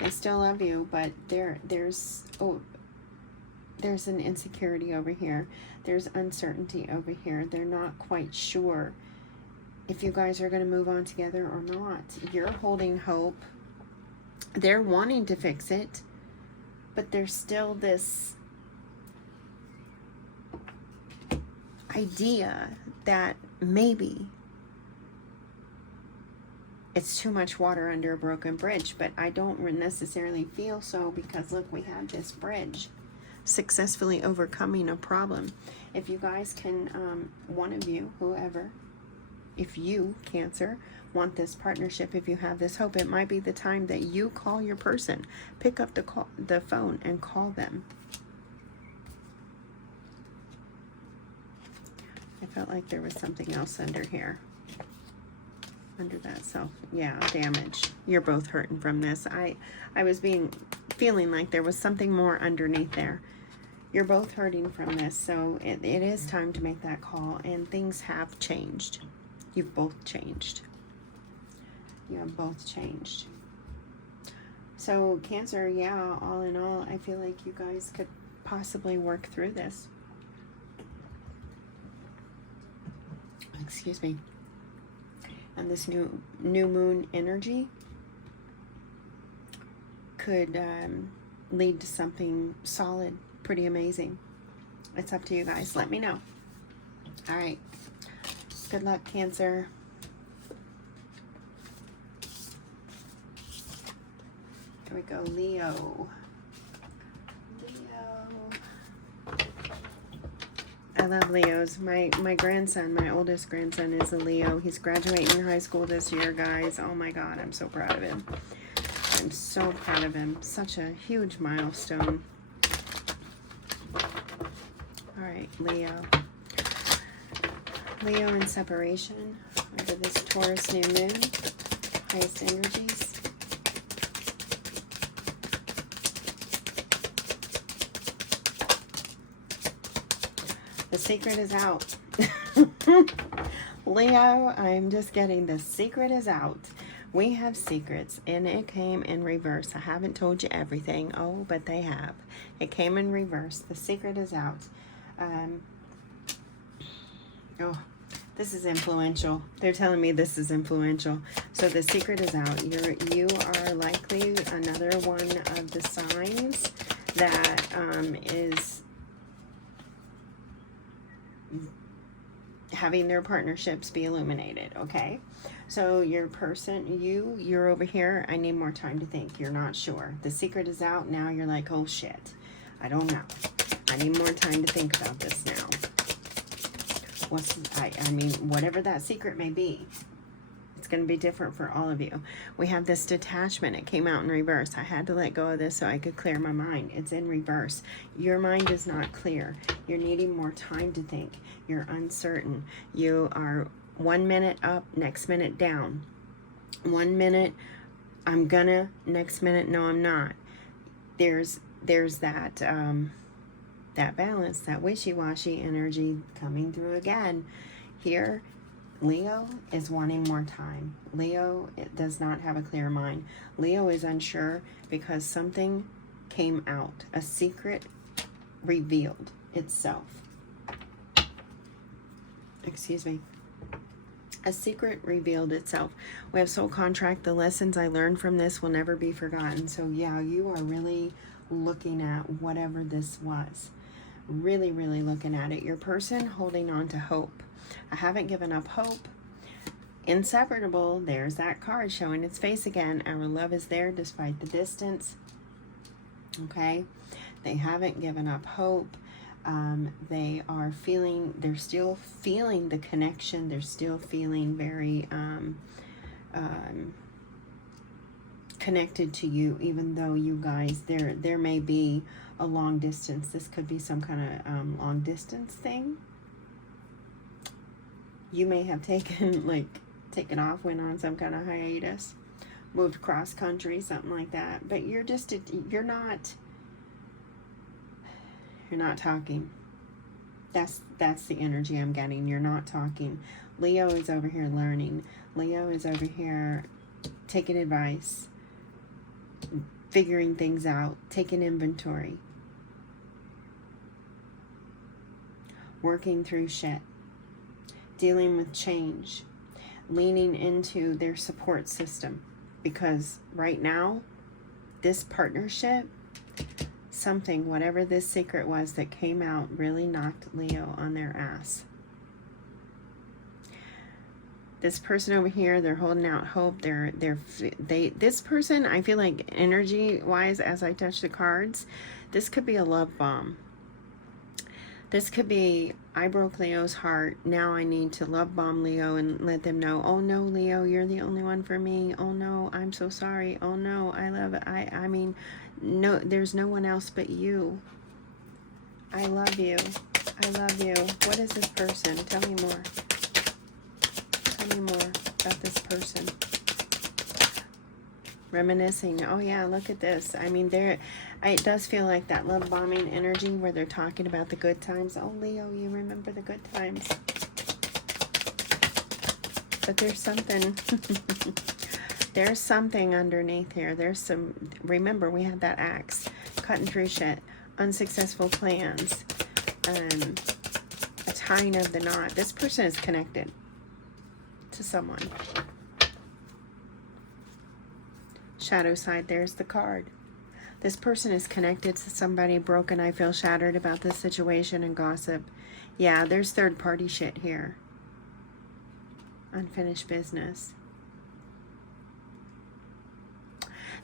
They still love you, but there's an insecurity over here. There's uncertainty over here. They're not quite sure if you guys are going to move on together or not. You're holding hope. They're wanting to fix it, but there's still this idea that maybe it's too much water under a broken bridge, but I don't necessarily feel so, because look, we have this bridge successfully overcoming a problem. If you guys can, one of you, whoever, if you, Cancer, want this partnership, if you have this hope, it might be the time that you call your person. Pick up the phone and call them. I felt like there was something else under here. Under that damage. You're both hurting from this. I was feeling like there was something more underneath there. You're both hurting from this, so it is time to make that call, and things have changed. You've both changed. You have both changed. So Cancer, yeah, all in all, I feel like you guys could possibly work through this. Excuse me. And this new moon energy could lead to something solid, pretty amazing. It's up to you guys. Let me know. All right. Good luck, Cancer. Here we go, Leo. I love Leos. My grandson, my oldest grandson, is a Leo. He's graduating high school this year, guys. Oh my God, I'm so proud of him. I'm so proud of him. Such a huge milestone. All right, Leo. Leo in separation under this Taurus new moon. Highest energies. The secret is out. Leo, I'm just getting the secret is out. We have secrets, and it came in reverse. I haven't told you everything. Oh, but they have. It came in reverse. The secret is out. Oh, this is influential. They're telling me this is influential. So the secret is out. You are likely another one of the signs that is having their partnerships be illuminated, okay? So your person, you're over here, I need more time to think. You're not sure. The secret is out. Now you're like, oh shit, I don't know. I need more time to think about this now. I mean, whatever that secret may be, it's going to be different for all of you. We have this detachment. It came out in reverse. I had to let go of this so I could clear my mind. It's in reverse. Your mind is not clear. You're needing more time to think. You're uncertain. You are 1 minute up, next minute down. 1 minute, I'm gonna, next minute, no, I'm not. There's that, that balance, that wishy-washy energy coming through again. Here, Leo is wanting more time. Leo does not have a clear mind. Leo is unsure because something came out. A secret revealed itself. Excuse me. A secret revealed itself. We have soul contract. The lessons I learned from this will never be forgotten. So yeah, you are really looking at whatever this was. Really, really looking at it. Your person holding on to hope. I haven't given up hope. Inseparable. There's that card showing its face again. Our love is there despite the distance. Okay. They haven't given up hope. They are feeling, they're still feeling the connection. They're still feeling very connected to you, even though you guys, there may be a long distance. This could be some kind of long distance thing. You may have taken off, went on some kind of hiatus, moved cross country, something like that. But you're not talking. That's the energy I'm getting. You're not talking. Leo is over here learning. Leo is over here taking advice, figuring things out, taking inventory, working through shit, dealing with change, leaning into their support system. Because right now, this partnership, something, whatever this secret was that came out, really knocked Leo on their ass. This person over here, they're holding out hope. This person, I feel like energy-wise, as I touch the cards, this could be a love bomb. This could be, I broke Leo's heart. Now I need to love bomb Leo and let them know, oh no, Leo, you're the only one for me. Oh no, I'm so sorry. Oh no, I love it. I mean, no, there's no one else but you. I love you. I love you. What is this person? Tell me more. Tell me more about this person. Reminiscing. Oh yeah, look at this. I mean, it does feel like that love bombing energy where they're talking about the good times. Oh Leo, you remember the good times. But there's something. There's something underneath here. There's some, remember we had that axe, cutting through shit, unsuccessful plans, a tying of the knot. This person is connected to someone. Shadow side, there's the card. This person is connected to somebody. Broken, I feel shattered about this situation, and gossip. Yeah, there's third party shit here. Unfinished business.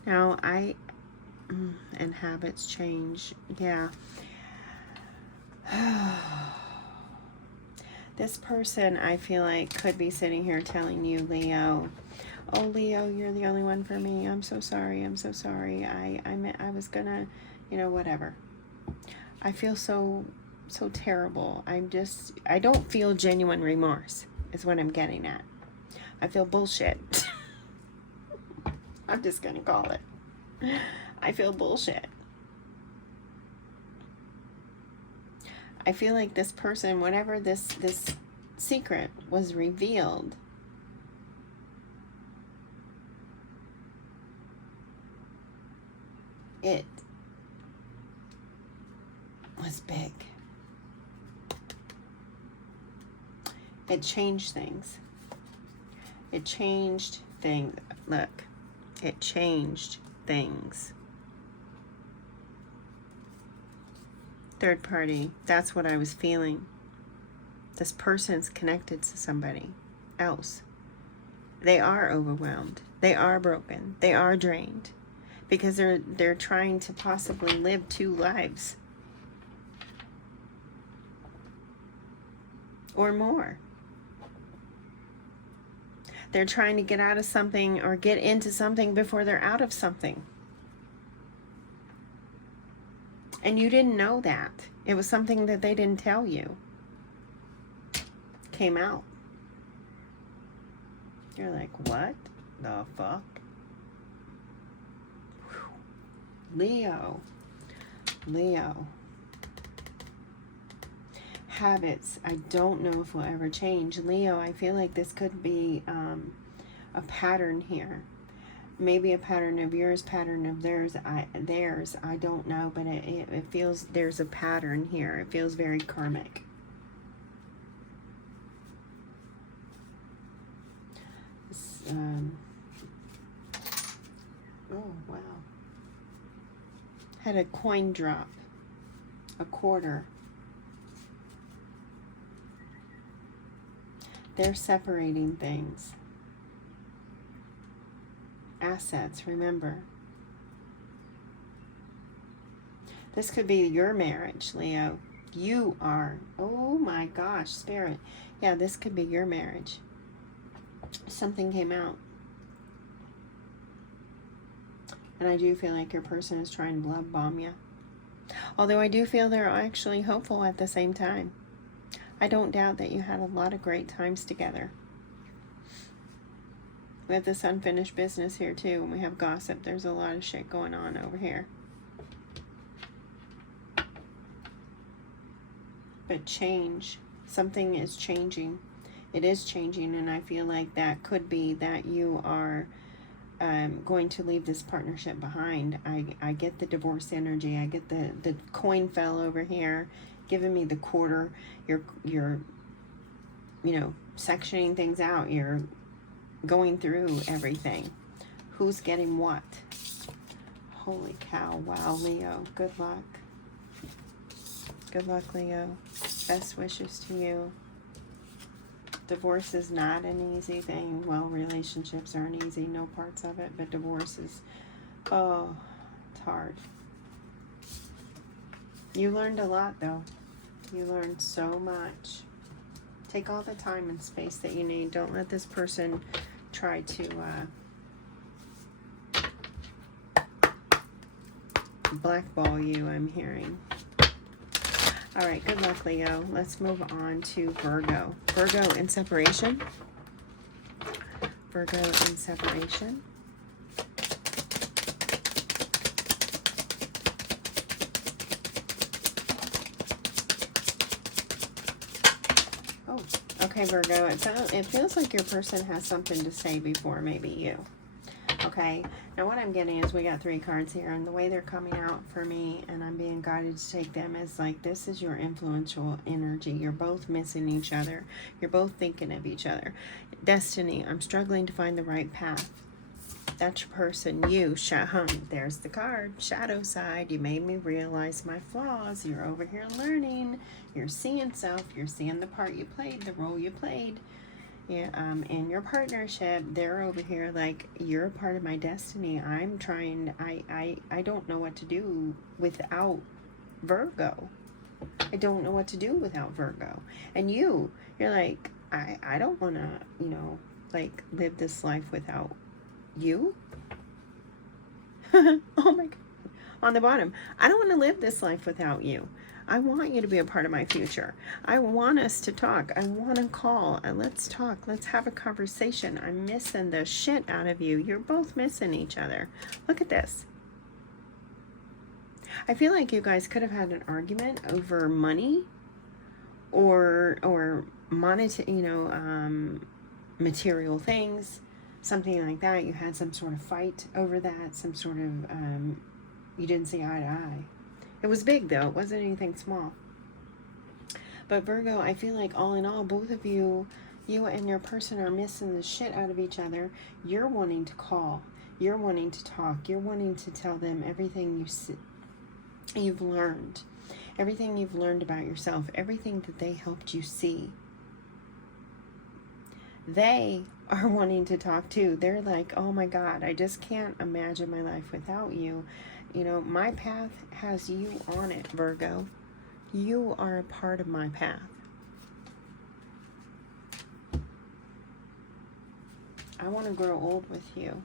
Now, and habits change. Yeah. This person, I feel like, could be sitting here telling you, Leo, oh Leo, you're the only one for me. I'm so sorry. I'm so sorry. I was gonna, whatever. I feel so so terrible. I don't feel genuine remorse, is what I'm getting at. I feel bullshit. I'm just gonna call it. I feel bullshit. I feel like this person, whatever this secret was revealed, it was big. It changed things. It changed things. Look, it changed things. Third party, that's what I was feeling. This person's connected to somebody else. They are overwhelmed. They are broken. They are drained. Because they're trying to possibly live two lives. Or more. They're trying to get out of something or get into something before they're out of something. And you didn't know that. It was something that they didn't tell you. Came out. You're like, what the fuck? Whew. Leo. Habits. I don't know if will ever change. Leo, I feel like this could be a pattern here. Maybe a pattern of yours, pattern of theirs. I don't know, but it feels there's a pattern here. It feels very karmic. Oh, wow. Had a coin drop. A quarter. They're separating things. Assets, remember. This could be your marriage, Leo. You are, oh my gosh, Spirit. Yeah, this could be your marriage. Something came out. And I do feel like your person is trying to love bomb you. Although I do feel they're actually hopeful at the same time. I don't doubt that you had a lot of great times together. We have this unfinished business here too, and we have gossip. There's a lot of shit going on over here. But change. Something is changing. It is changing, and I feel like that could be that you are going to leave this partnership behind. I get the divorce energy. I get the coin fell over here, giving me the quarter. You're you know, sectioning things out. You're going through everything. Who's getting what? Holy cow. Wow, Leo. Good luck. Good luck, Leo. Best wishes to you. Divorce is not an easy thing. Well, relationships aren't easy. No parts of it. But divorce is, oh, it's hard. You learned a lot, though. You learned so much. Take all the time and space that you need. Don't let this person try to blackball you, I'm hearing. All right, good luck, Leo. Let's move on to Virgo. Virgo in separation. Virgo in separation. Oh, okay, Virgo. It feels like your person has something to say before maybe you. Okay, now what I'm getting is we got 3 cards here, and the way they're coming out for me, and I'm being guided to take them, is like this is your influential energy. You're both missing each other. You're both thinking of each other. Destiny, I'm struggling to find the right path. That's your person. You, there's the card. Shadow side. You made me realize my flaws. You're over here learning. You're seeing self. You're seeing the part you played, the role you played. Yeah, in your partnership, they're over here like, you're a part of my destiny. I'm trying, I don't know what to do without Virgo. I don't know what to do without Virgo. And you're like, I don't want to, you know, like live this life without you. Oh my God. on the bottom. I don't want to live this life without you. I want you to be a part of my future. I want us to talk. I want to call. Let's talk. Let's have a conversation. I'm missing the shit out of you. You're both missing each other. Look at this. I feel like you guys could have had an argument over money or monetary, material things, something like that. You had some sort of fight over that, some sort of, you didn't see eye to eye. It was big though, it wasn't anything small. But Virgo, I feel like all in all, both of you and your person are missing the shit out of each other. You're wanting to call, you're wanting to talk, you're wanting to tell them everything you've learned, everything you've learned about yourself, everything that they helped you see. They are wanting to talk too. They're like, oh my God, I just can't imagine my life without you. You know, my path has you on it, Virgo. You are a part of my path. I want to grow old with you.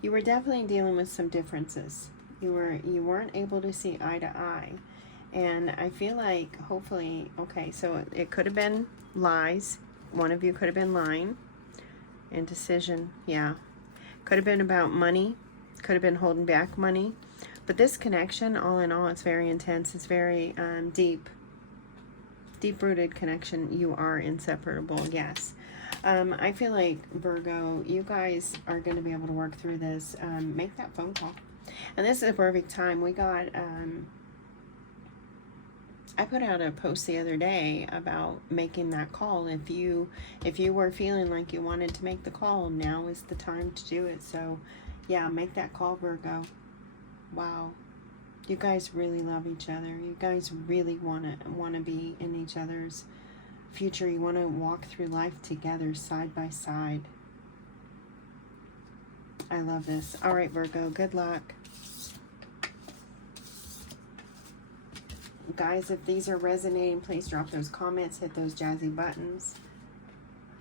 You were definitely dealing with some differences. You weren't able to see eye to eye. And I feel like, hopefully, okay, so it could have been lies. One of you could have been lying. Indecision, yeah. Could have been about money. Could have been holding back money. But this connection, all in all, it's very intense. It's very deep-rooted connection. You are inseparable, yes. I feel like, Virgo, you guys are going to be able to work through this. Make that phone call. And this is a perfect time. We got... I put out a post the other day about making that call. If you were feeling like you wanted to make the call, now is the time to do it. So, yeah, make that call, Virgo. Wow. You guys really love each other. You guys really want to be in each other's future. You want to walk through life together, side by side. I love this. All right, Virgo, good luck. Guys, if these are resonating, please drop those comments, hit those jazzy buttons.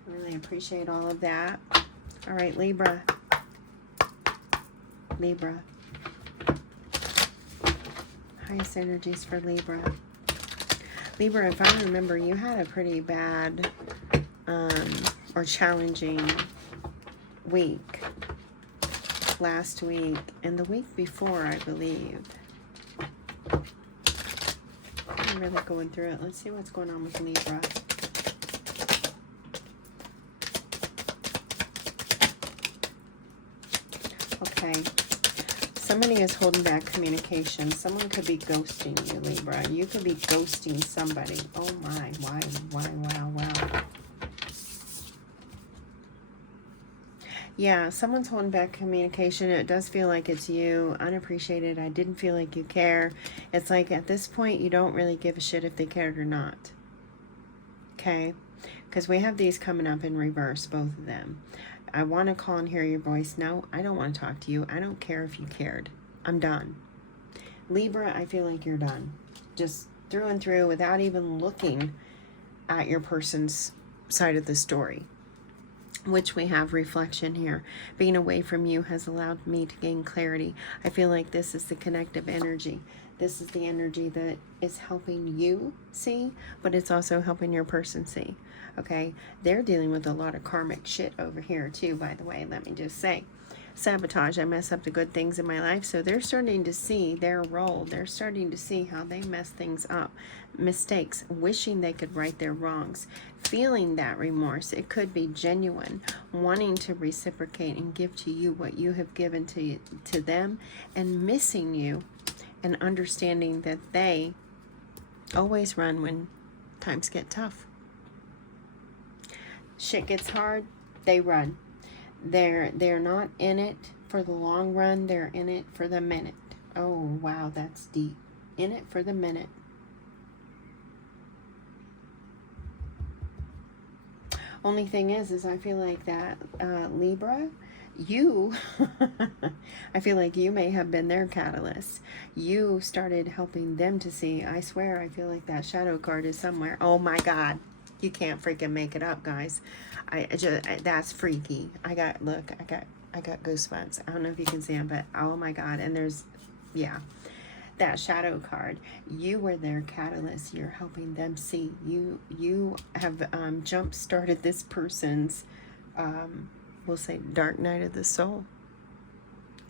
Really appreciate all of that. All right, Libra. Libra. Highest energies for Libra. Libra, if I remember, you had a pretty bad or challenging week last week and the week before, I believe. I'm really going through it. Let's see what's going on with Libra. Okay. Somebody is holding back communication. Someone could be ghosting you, Libra. You could be ghosting somebody. Oh my. Why, wow. Yeah, someone's holding back communication. It does feel like it's you. Unappreciated. I didn't feel like you care. It's like at this point, you don't really give a shit if they cared or not. Okay? Because we have these coming up in reverse, both of them. I want to call and hear your voice. No, I don't want to talk to you. I don't care if you cared. I'm done. Libra, I feel like you're done. Just through and through without even looking at your person's side of the story. Which we have reflection here. Being away from you has allowed me to gain clarity. I feel like this is the connective energy. This is the energy that is helping you see, but it's also helping your person see. Okay? They're dealing with a lot of karmic shit over here too, by the way. Let me just say. Sabotage. I mess up the good things in my life. So they're starting to see their role. They're starting to see how they mess things up. Mistakes. Wishing they could right their wrongs. Feeling that remorse. It could be genuine. Wanting to reciprocate and give to you what you have given to them. And missing you. And understanding that they always run when times get tough. Shit gets hard. They run. They're not in it for the long run. They're in it for the minute. Oh, wow, that's deep. In it for the minute. Only thing is I feel like that Libra, you, I feel like you may have been their catalyst. You started helping them to see. I swear, I feel like that shadow card is somewhere. Oh my God. You can't freaking make it up, guys. That's freaky. I got goosebumps. I don't know if you can see them, but oh my God. And there's, yeah, that shadow card. You were their catalyst. You're helping them see. You have jump started this person's, we'll say, dark night of the soul.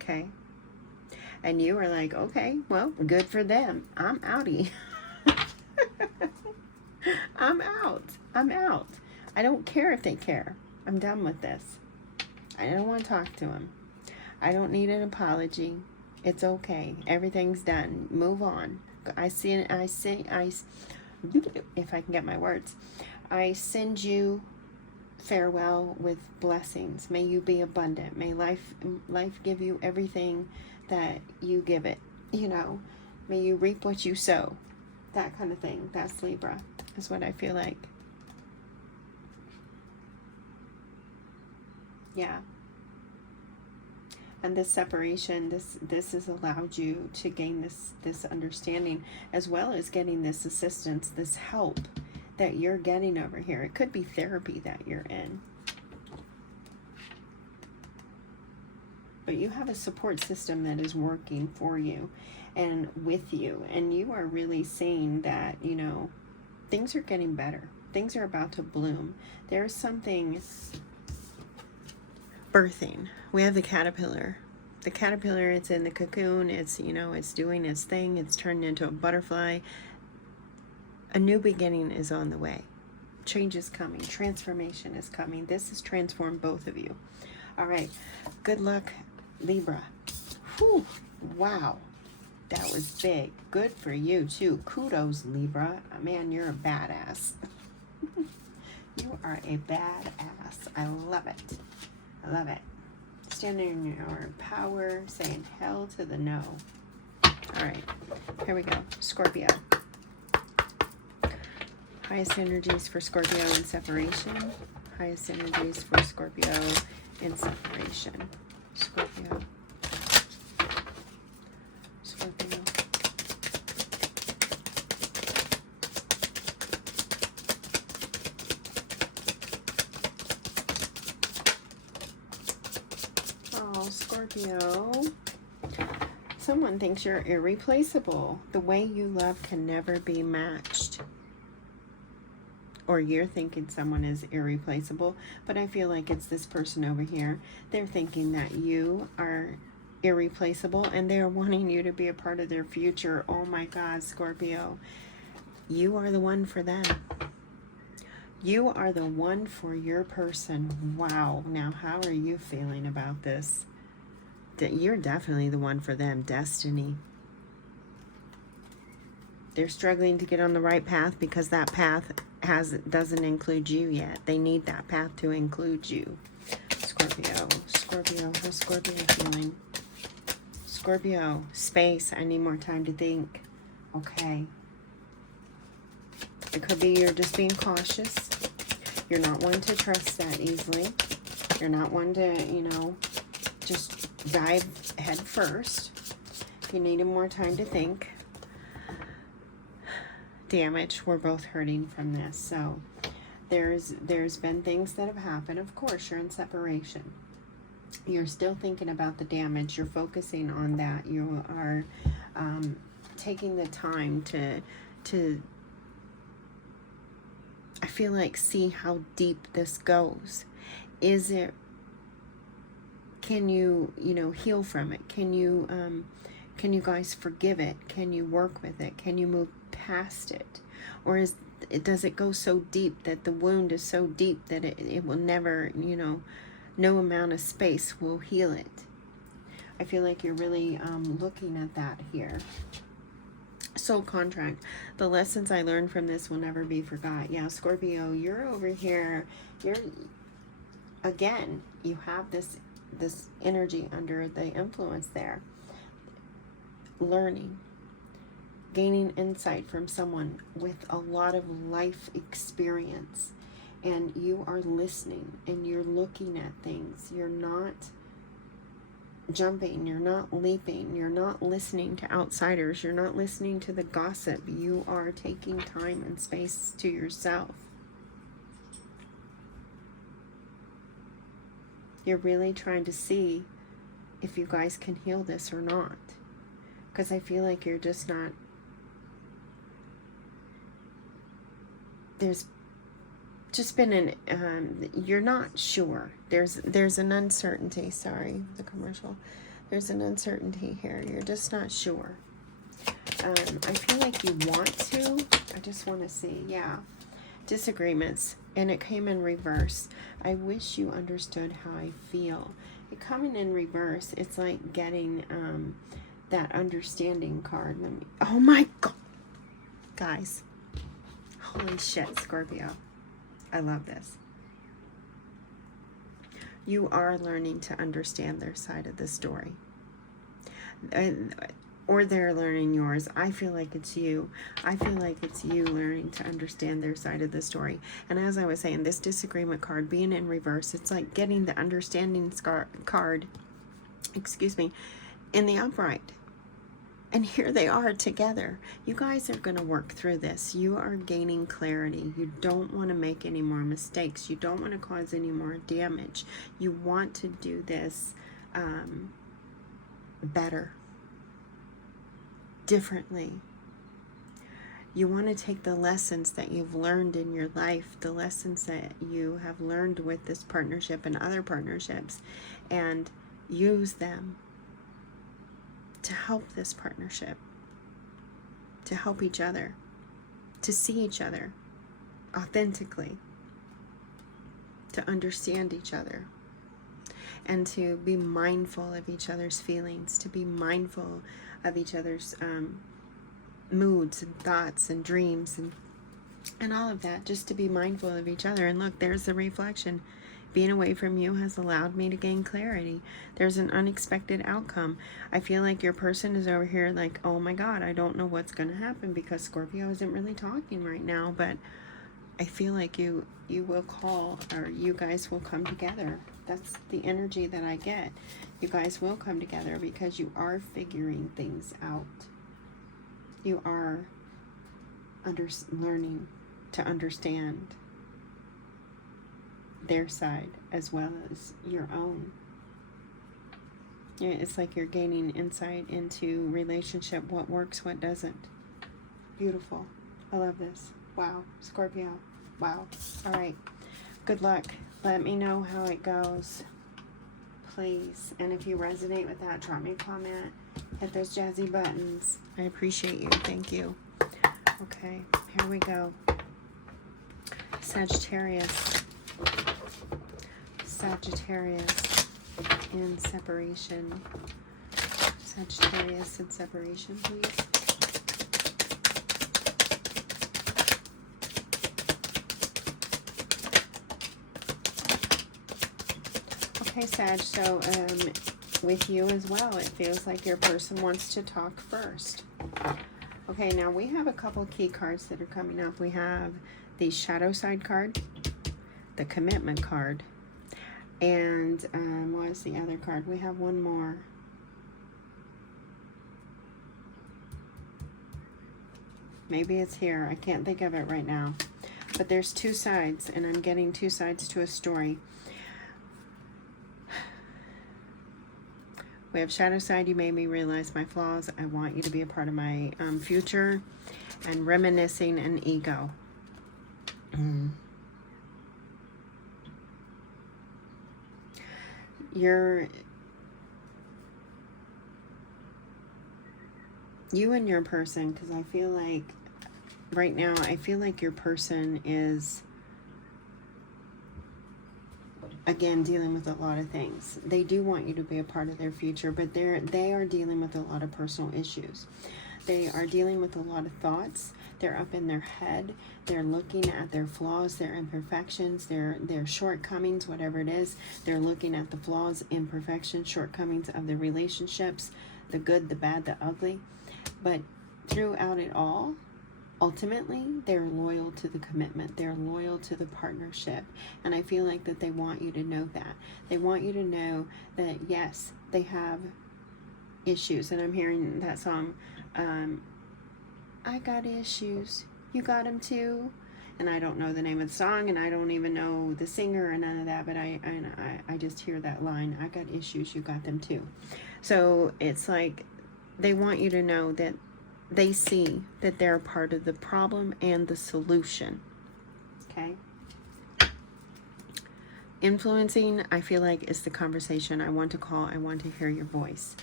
Okay. And you were like, okay, well, good for them. I'm outie. I'm out. I'm out. I don't care if they care. I'm done with this. I don't want to talk to them. I don't need an apology. It's okay. Everything's done. Move on. If I can get my words, I send you farewell with blessings. May you be abundant. May life give you everything that you give it. You know, may you reap what you sow. That kind of thing. That's Libra. Is what I feel like. Yeah. And this separation, this has allowed you to gain this understanding, as well as getting this assistance, this help that you're getting over here. It could be therapy that you're in. But you have a support system that is working for you and with you. And you are really seeing that, you know, things are getting better. Things are about to bloom. There's something birthing. We have the caterpillar. The caterpillar, it's in the cocoon. It's, you know, it's doing its thing. It's turned into a butterfly. A new beginning is on the way. Change is coming. Transformation is coming. This has transformed both of you. All right. Good luck, Libra. Whew. Wow. That was big. Good for you, too. Kudos, Libra. Man, you're a badass. You are a badass. I love it. I love it. Standing in your power, saying hell to the no. All right. Here we go. Scorpio. Highest energies for Scorpio in separation. Highest energies for Scorpio in separation. Scorpio. Scorpio. Oh, Scorpio. Someone thinks you're irreplaceable. The way you love can never be matched. Or you're thinking someone is irreplaceable, but I feel like it's this person over here. They're thinking that you are irreplaceable and they're wanting you to be a part of their future. Oh my God, Scorpio. You are the one for them. You are the one for your person. Wow. Now, how are you feeling about this? You're definitely the one for them. Destiny. They're struggling to get on the right path because that path doesn't include you yet. They need that path to include you. Scorpio. Scorpio. How's Scorpio feeling? Scorpio. Space. I need more time to think. Okay. It could be you're just being cautious. You're not one to trust that easily. You're not one to, you know, just dive head first. You needed more time to think. Damage. We're both hurting from this. So there's been things that have happened. Of course, you're in separation. You're still thinking about the damage. You're focusing on that. You are taking the time to I feel like see how deep this goes. Is it, can you, you know, heal from it? Can you guys forgive it? Can you work with it? Can you move past it? Or does it go so deep that the wound is so deep that it will never, you know, no amount of space will heal it? I feel like you're really looking at that here. Soul contract. The lessons I learned from this will never be forgot. Yeah, Scorpio, you're over here. You're, again, you have this energy under the influence there. Learning. Gaining insight from someone with a lot of life experience. And you are listening and you're looking at things. You're not jumping, you're not leaping, you're not listening to outsiders, you're not listening to the gossip. You are taking time and space to yourself. You're really trying to see if you guys can heal this or not. Because I feel like you're just not... There's just been an... you're not sure. There's an uncertainty. Sorry, the commercial. There's an uncertainty here. You're just not sure. I feel like you want to. I just want to see. Yeah. Disagreements. And it came in reverse. I wish you understood how I feel. It coming in reverse, it's like getting that understanding card. Oh my God. Guys. Holy shit, Scorpio. I love this. You are learning to understand their side of the story. Or they're learning yours. I feel like it's you. I feel like it's you learning to understand their side of the story. And as I was saying, this disagreement card being in reverse, it's like getting the understanding card, excuse me, in the upright. And here they are together. You guys are going to work through this. You are gaining clarity. You don't want to make any more mistakes. You don't want to cause any more damage. You want to do this better, differently. You want to take the lessons that you've learned in your life, the lessons that you have learned with this partnership and other partnerships, and use them to help this partnership, to help each other, to see each other authentically, to understand each other, and to be mindful of each other's feelings, to be mindful of each other's moods and thoughts and dreams and all of that, just to be mindful of each other. And look, there's the reflection. Being away from you has allowed me to gain clarity. There's an unexpected outcome. I feel like your person is over here like, oh my God, I don't know what's going to happen, because Scorpio isn't really talking right now, but I feel like you will call, or you guys will come together. That's the energy that I get. You guys will come together because you are figuring things out. You are learning to understand their side as well as your own. Yeah, it's like you're gaining insight into relationship, what works, what doesn't. Beautiful. I love this. Wow. Scorpio. Wow. All right. Good luck. Let me know how it goes, please. And if you resonate with that, drop me a comment. Hit those jazzy buttons. I appreciate you. Thank you. Okay. Here we go. Sagittarius. Sagittarius in separation. Sagittarius in separation, please. Okay, Sag, so with you as well, it feels like your person wants to talk first. Okay, now we have a couple key cards that are coming up. We have the shadow side card, the commitment card, and what is the other card? We have one more. Maybe it's here. I can't think of it right now. But there's two sides, and I'm getting two sides to a story. We have shadow side. You made me realize my flaws. I want you to be a part of my future. And reminiscing and ego. You and your person, because I feel like right now, I feel like your person is, again, dealing with a lot of things. They do want you to be a part of their future, but they are dealing with a lot of personal issues. They are dealing with a lot of thoughts. They're up in their head. They're looking at their flaws, their imperfections, their shortcomings, whatever it is. They're looking at the flaws, imperfections, shortcomings of the relationships, the good, the bad, the ugly. But throughout it all, ultimately, they're loyal to the commitment. They're loyal to the partnership. And I feel like that they want you to know that. They want you to know that, yes, they have issues. And I'm hearing that song, I got issues. You got them too? and I don't know the name of the song, and I don't even know the singer and none of that, but I just hear that line, I got issues, you got them too. So it's like they want you to know that they see that they're part of the problem and the solution. Okay? Influencing, I feel like, is the conversation. I want to call, I want to hear your voice.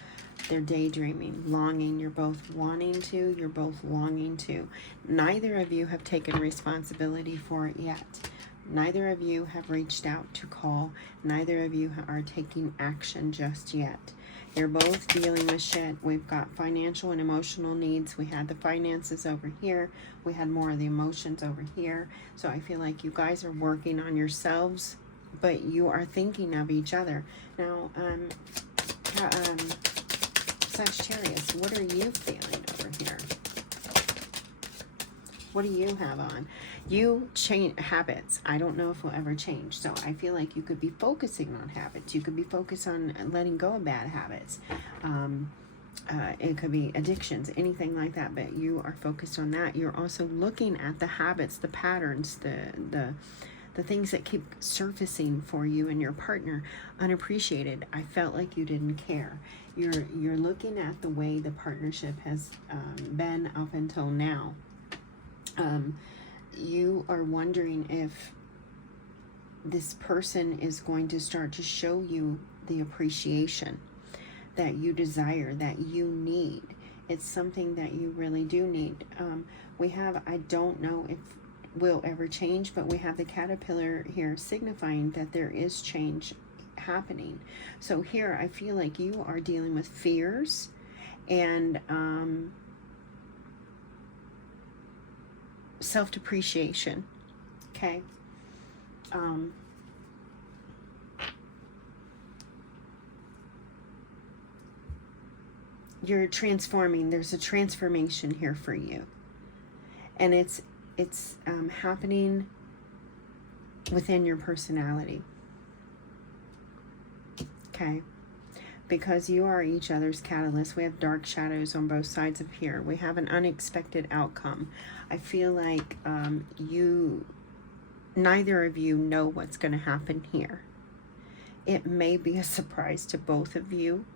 They're daydreaming, longing. You're both wanting to, you're both longing to. Neither of you have taken responsibility for it yet. Neither of you have reached out to call. Neither of you are taking action just yet. You're both dealing with shit. We've got financial and emotional needs. We had the finances over here. We had more of the emotions over here. So I feel like you guys are working on yourselves, but you are thinking of each other. Now, Sagittarius, what are you feeling over here? What do you have on? You change habits. I don't know if we'll ever change. So I feel like you could be focusing on habits. You could be focused on letting go of bad habits. It could be addictions, anything like that. But you are focused on that. You're also looking at the habits, the patterns, the things that keep surfacing for you and your partner unappreciated. I felt like you didn't care. You're looking at the way the partnership has been up until now. You are wondering if this person is going to start to show you the appreciation that you desire, that you need. It's something that you really do need. We have, I don't know if will ever change, but we have the caterpillar here signifying that there is change happening. So here I feel like you are dealing with fears and self-depreciation. Okay. You're transforming. There's a transformation here for you, and it's happening within your personality. Okay. Because you are each other's catalyst. We have dark shadows on both sides of here. We have an unexpected outcome. I feel like neither of you know what's going to happen here. It may be a surprise to both of you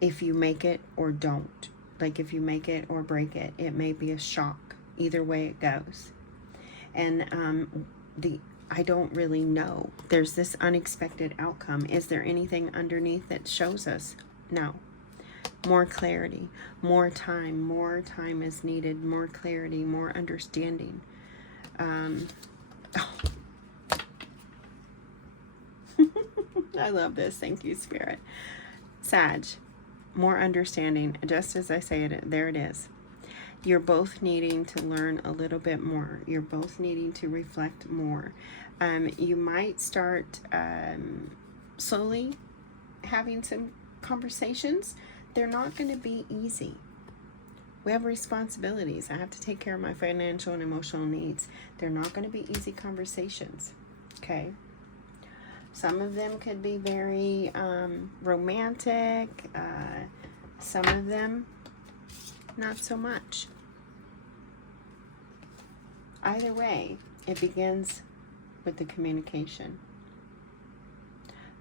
if you make it or don't. Like if you make it or break it, it may be a shock. Either way it goes. And I don't really know. There's this unexpected outcome. Is there anything underneath that shows us? No. More clarity, more time is needed, more clarity, more understanding. I love this. Thank you, Spirit. Sag, more understanding. Just as I say it, there it is. You're both needing to learn a little bit more. You're both needing to reflect more. You might start slowly having some conversations. They're not going to be easy. We have responsibilities. I have to take care of my financial and emotional needs. They're not going to be easy conversations. Okay? Some of them could be very romantic. Some of them not so much. Either way, it begins with the communication.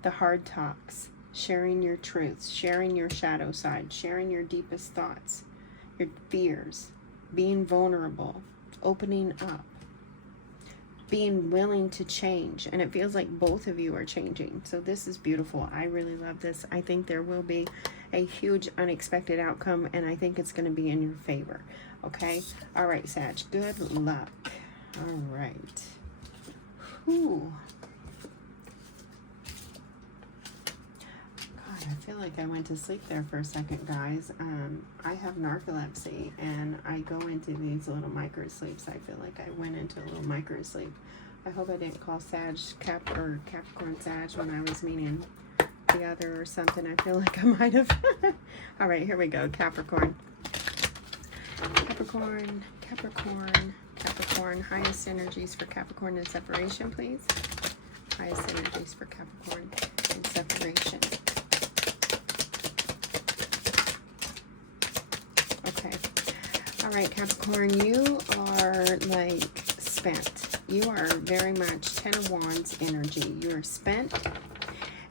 The hard talks, sharing your truths, sharing your shadow side, sharing your deepest thoughts, your fears, being vulnerable, opening up, being willing to change. And it feels like both of you are changing. So this is beautiful. I really love this. I think there will be a huge unexpected outcome, and I think it's going to be in your favor. Okay? All right, Sag. Good luck. All right. Whew. God, I feel like I went to sleep there for a second, guys. I have narcolepsy, and I go into these little micro sleeps. I feel like I went into a little micro sleep. I hope I didn't call Capricorn Sag when I was meaning the other or something. I feel like I might have. All right, here we go. Capricorn. Highest energies for Capricorn in separation, please. Highest energies for Capricorn in separation. Okay. All right, Capricorn, you are like spent. You are very much 10 of Wands energy. You are spent.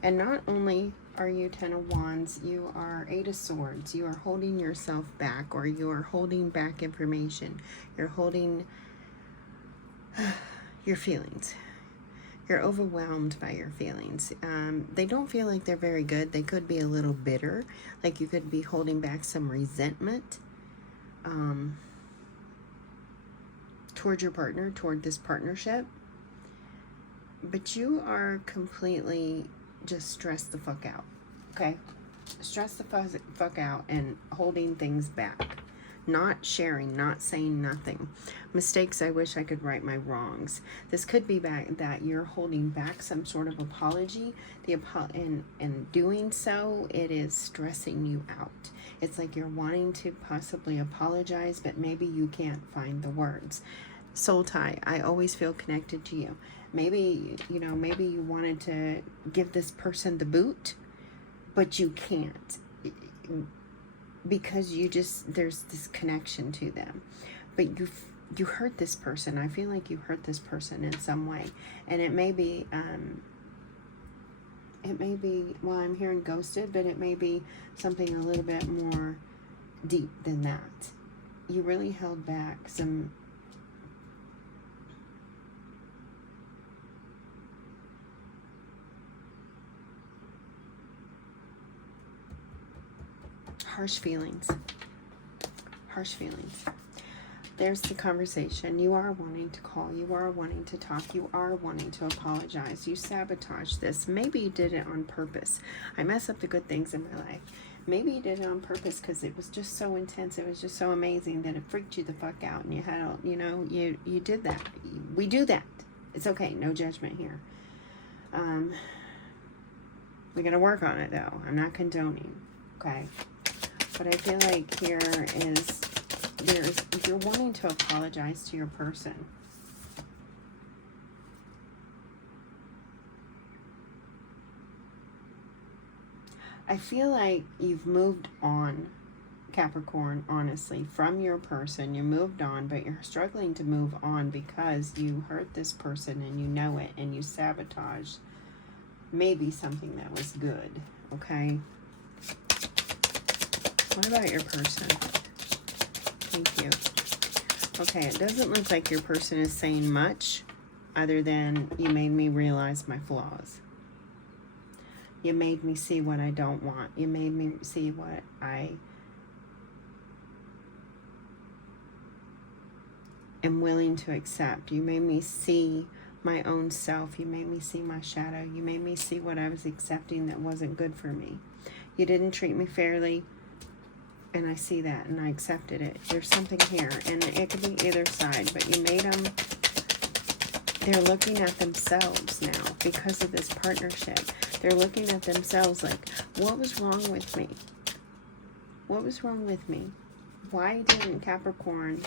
And not only are you 10 of Wands, you are 8 of Swords. You are holding yourself back, or you are holding back information. You're holding your feelings. You're overwhelmed by your feelings. They don't feel like they're very good. They could be a little bitter. Like you could be holding back some resentment toward your partner, toward this partnership. But you are completely just stressed the fuck out, okay? Stress the fuck out and holding things back. Not sharing, not saying nothing. Mistakes, I wish I could right my wrongs. This could be that you're holding back some sort of apology. And doing so, it is stressing you out. It's like you're wanting to possibly apologize, but maybe you can't find the words. Soul tie, I always feel connected to you. Maybe, you know, maybe you wanted to give this person the boot, but you can't. Because you just, there's this connection to them. But you hurt this person. I feel like you hurt this person in some way. And it may be, well, I'm hearing ghosted, but it may be something a little bit more deep than that. You really held back some harsh feelings. Harsh feelings. There's the conversation. You are wanting to call. You are wanting to talk. You are wanting to apologize. You sabotage this. Maybe you did it on purpose. I mess up the good things in my life. Maybe you did it on purpose because it was just so intense. It was just so amazing that it freaked you the fuck out. And you had, you know, you did that. We do that. It's okay. No judgment here. We got to work on it though. I'm not condoning. Okay. But I feel like here is, you're wanting to apologize to your person. I feel like you've moved on, Capricorn, honestly, from your person. You moved on, but you're struggling to move on because you hurt this person and you know it, and you sabotaged maybe something that was good, okay? What about your person? Thank you. Okay, it doesn't look like your person is saying much other than you made me realize my flaws. You made me see what I don't want. You made me see what I am willing to accept. You made me see my own self. You made me see my shadow. You made me see what I was accepting that wasn't good for me. You didn't treat me fairly. And I see that, and I accepted it. There's something here, and it could be either side, but you made them, they're looking at themselves now because of this partnership. They're looking at themselves like, what was wrong with me? What was wrong with me? Why didn't Capricorn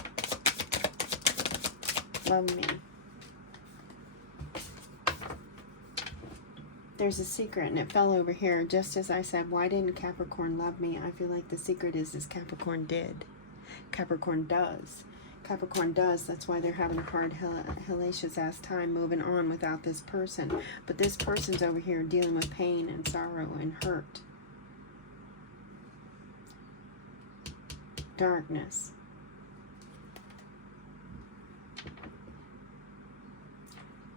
love me? There's a secret, and it fell over here just as I said, why didn't Capricorn love me? I feel like the secret is Capricorn did. Capricorn does. Capricorn does. That's why they're having a hard, hellacious ass time moving on without this person. But this person's over here dealing with pain and sorrow and hurt. Darkness.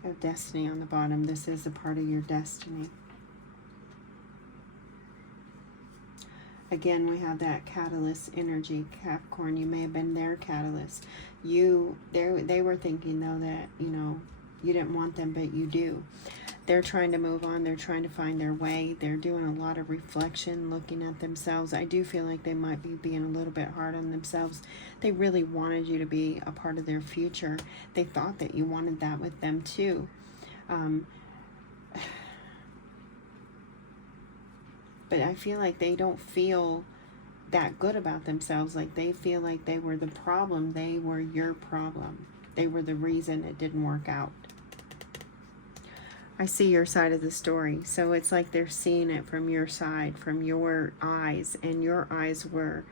Of destiny on the bottom. This is a part of your destiny. Again, we have that catalyst energy, Capricorn. You may have been their catalyst. They were thinking though that, you know, you didn't want them, but you do. They're trying to move on. They're trying to find their way. They're doing a lot of reflection, looking at themselves. I do feel like they might be being a little bit hard on themselves. They really wanted you to be a part of their future. They thought that you wanted that with them too. But I feel like they don't feel that good about themselves. Like they feel like they were the problem. They were your problem. They were the reason it didn't work out. I see your side of the story. So it's like they're seeing it from your side, from your eyes. And your eyes were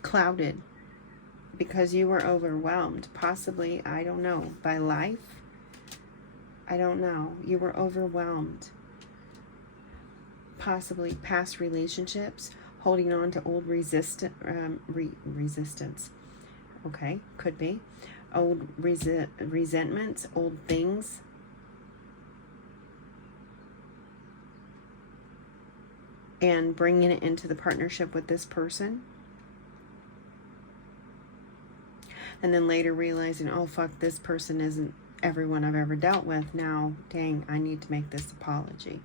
clouded because you were overwhelmed, possibly, I don't know, by life. I don't know. You were overwhelmed. Possibly past relationships, holding on to old resistance. Okay, could be. Old resentments, old things. And bringing it into the partnership with this person. And then later realizing, oh, fuck, this person isn't everyone I've ever dealt with. Now, dang, I need to make this apology.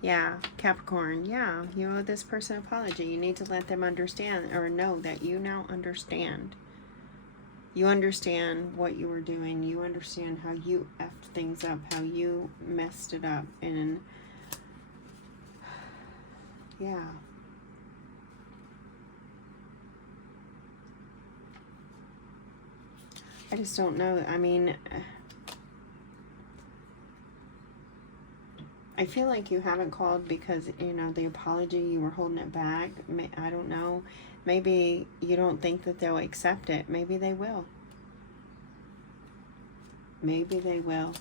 Yeah, Capricorn, yeah, you owe this person an apology. You need to let them understand or know that you now understand. You understand what you were doing. You understand how you effed things up, how you messed it up. And yeah. I just don't know. I mean, I feel like you haven't called because, you know, the apology, you were holding it back. I don't know. Maybe you don't think that they'll accept it. Maybe they will. Maybe they will.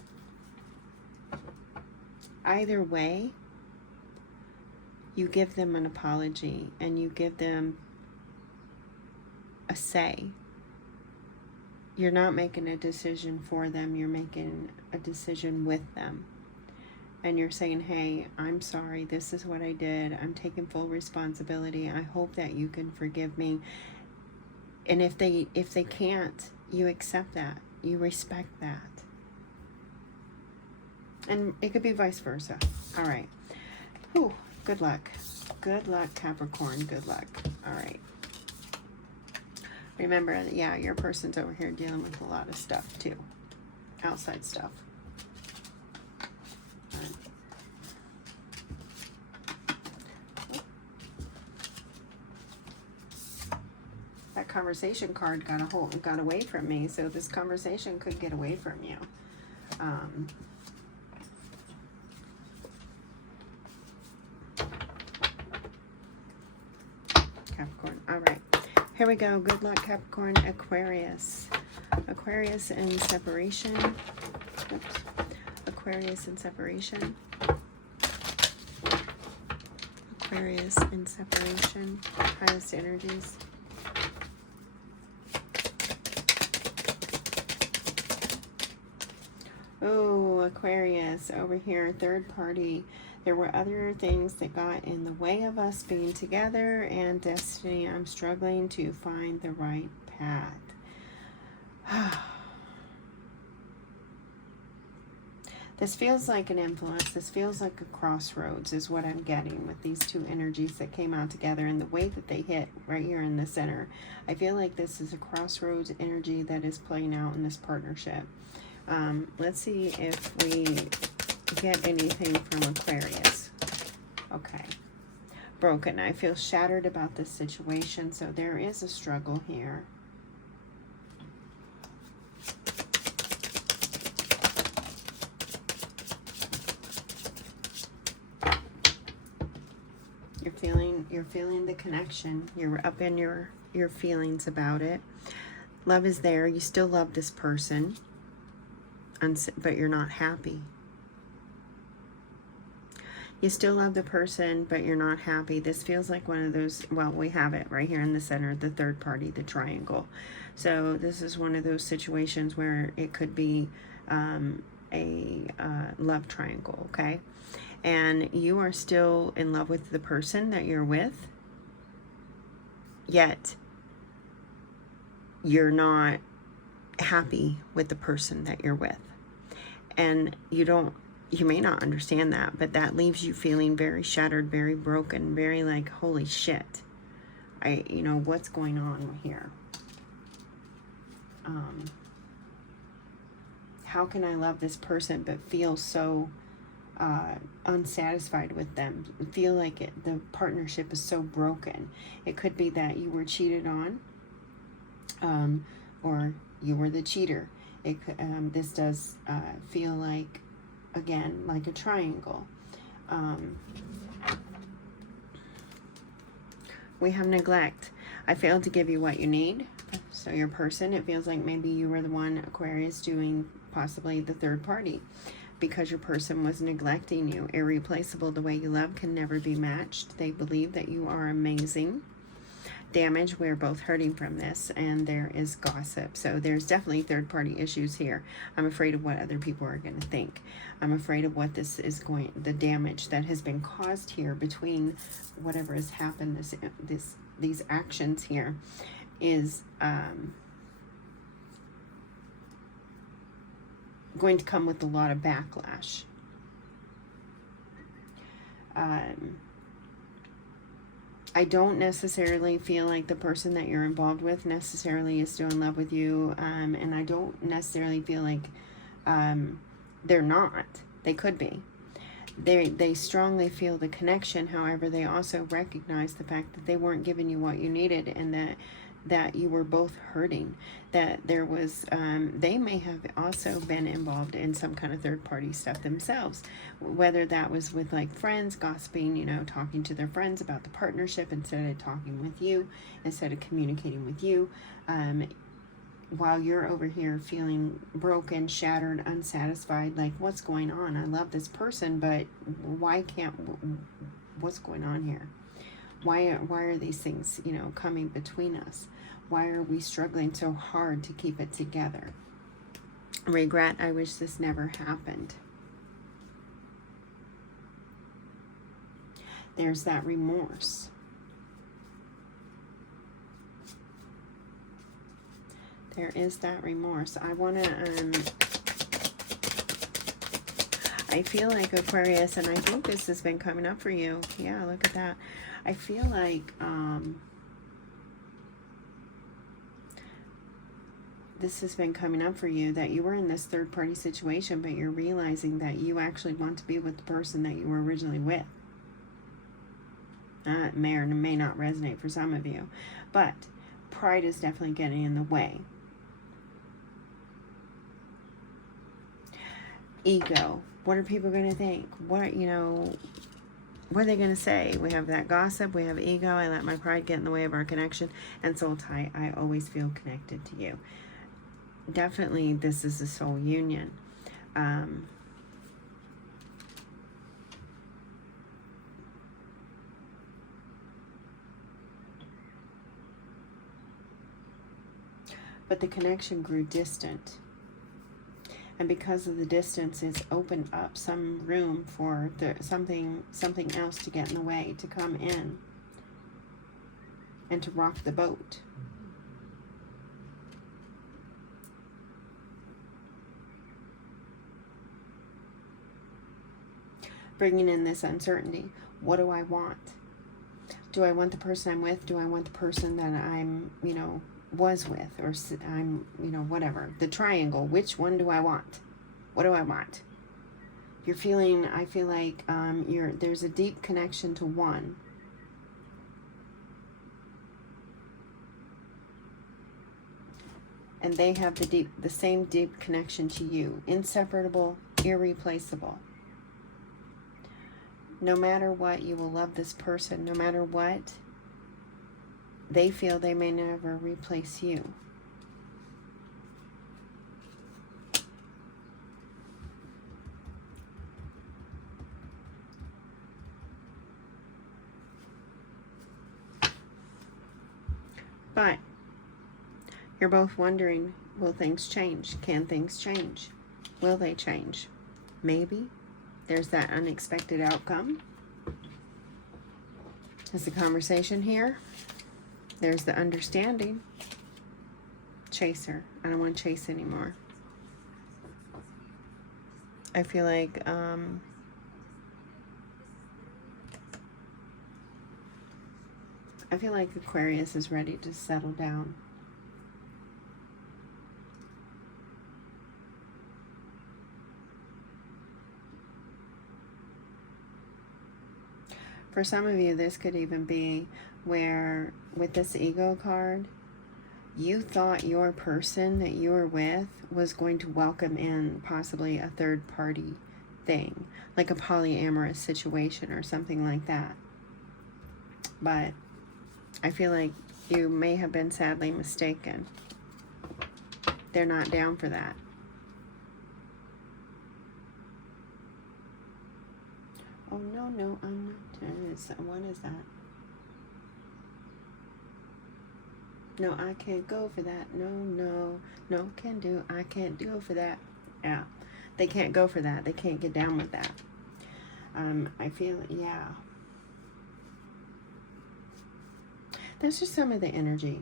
Either way, you give them an apology and you give them a say. You're not making a decision for them. You're making a decision with them. And you're saying, hey, I'm sorry. This is what I did. I'm taking full responsibility. I hope that you can forgive me. And if they can't, you accept that. You respect that. And it could be vice versa. All right. Whew. Good luck. Good luck, Capricorn. Good luck. All right. Remember, yeah, your person's over here dealing with a lot of stuff too. Outside stuff. All right. That conversation card got away from me, so this conversation could get away from you. Capricorn. All right. Here we go. Good luck, Capricorn. Aquarius. Aquarius in separation. Oops. Aquarius in separation. Aquarius in separation. Highest energies. Oh, Aquarius over here. Third party. There were other things that got in the way of us being together, and destiny, I'm struggling to find the right path. This feels like an influence. This feels like a crossroads is what I'm getting with these two energies that came out together and the way that they hit right here in the center. I feel like this is a crossroads energy that is playing out in this partnership. Let's see if we get anything from Aquarius. Okay. Broken. I feel shattered about this situation, so there is a struggle here. You're feeling the connection. You're up in your feelings about it. Love is there. You still love this person, but you're not happy. You still love the person, but you're not happy. This feels like one of those, well, we have it right here in the center, the third party, the triangle. So this is one of those situations where it could be a love triangle, okay? And you are still in love with the person that you're with, yet you're not happy with the person that you're with. And you may not understand that, but that leaves you feeling very shattered, very broken, very like, holy shit. What's going on here? How can I love this person but feel so unsatisfied with them? Feel like the partnership is so broken. It could be that you were cheated on, or you were the cheater. This does feel like, again, like a triangle. We have neglect. I failed to give you what you need. So your person, it feels like maybe you were the one, Aquarius, doing possibly the third party, because your person was neglecting you. Irreplaceable. The way you love can never be matched. They believe that you are amazing. Damage, we're both hurting from this, and there is gossip. So there's definitely third party issues here. I'm afraid of what other people are going to think. I'm afraid of what this is going, the damage that has been caused here between whatever has happened, these actions here is going to come with a lot of backlash. I don't necessarily feel like the person that you're involved with necessarily is still in love with you, and I don't necessarily feel like they're not. They could be. They strongly feel the connection. However, they also recognize the fact that they weren't giving you what you needed, and that you were both hurting, that there was, they may have also been involved in some kind of third-party stuff themselves, whether that was with like friends, gossiping, you know, talking to their friends about the partnership instead of talking with you, instead of communicating with you, while you're over here feeling broken, shattered, unsatisfied, like, what's going on? I love this person, but why can't, what's going on here? Why are these things, you know, coming between us? Why are we struggling so hard to keep it together? Regret, I wish this never happened. There's that remorse. There is that remorse. I want to, I feel like Aquarius, and I think this has been coming up for you. Yeah, look at that. I feel like this has been coming up for you, that you were in this third-party situation, but you're realizing that you actually want to be with the person that you were originally with. It may or may not resonate for some of you, but pride is definitely getting in the way. Ego. What are people going to think? What, you know, what are they going to say? We have that gossip, we have ego, I let my pride get in the way of our connection, and soul tie, I always feel connected to you. Definitely, this is a soul union. But the connection grew distant. And because of the distance, it's opened up some room for something else to get in the way, to come in and to rock the boat. Bringing in this uncertainty. What do I want? Do I want the person I'm with? Do I want the person that I'm, you know, was with, or I'm, you know, whatever, the triangle? Which one do I want? What do I want? You're feeling, I feel like there's a deep connection to one, and they have the same deep connection to you. Inseparable, irreplaceable. No matter what, you will love this person. No matter what, they feel they may never replace you. But you're both wondering, will things change? Can things change? Will they change? Maybe. There's that unexpected outcome. There's the conversation here. There's the understanding. Chaser. I don't want to chase anymore. I feel like Aquarius is ready to settle down. For some of you, this could even be where, with this ego card, you thought your person that you were with was going to welcome in possibly a third party thing, like a polyamorous situation or something like that. But I feel like you may have been sadly mistaken. They're not down for that. Oh, no, no, I'm not. What is that? No, I can't go for that. No, no, no, can do. I can't go for that. Yeah, they can't go for that. They can't get down with that. I feel, yeah. That's just some of the energy.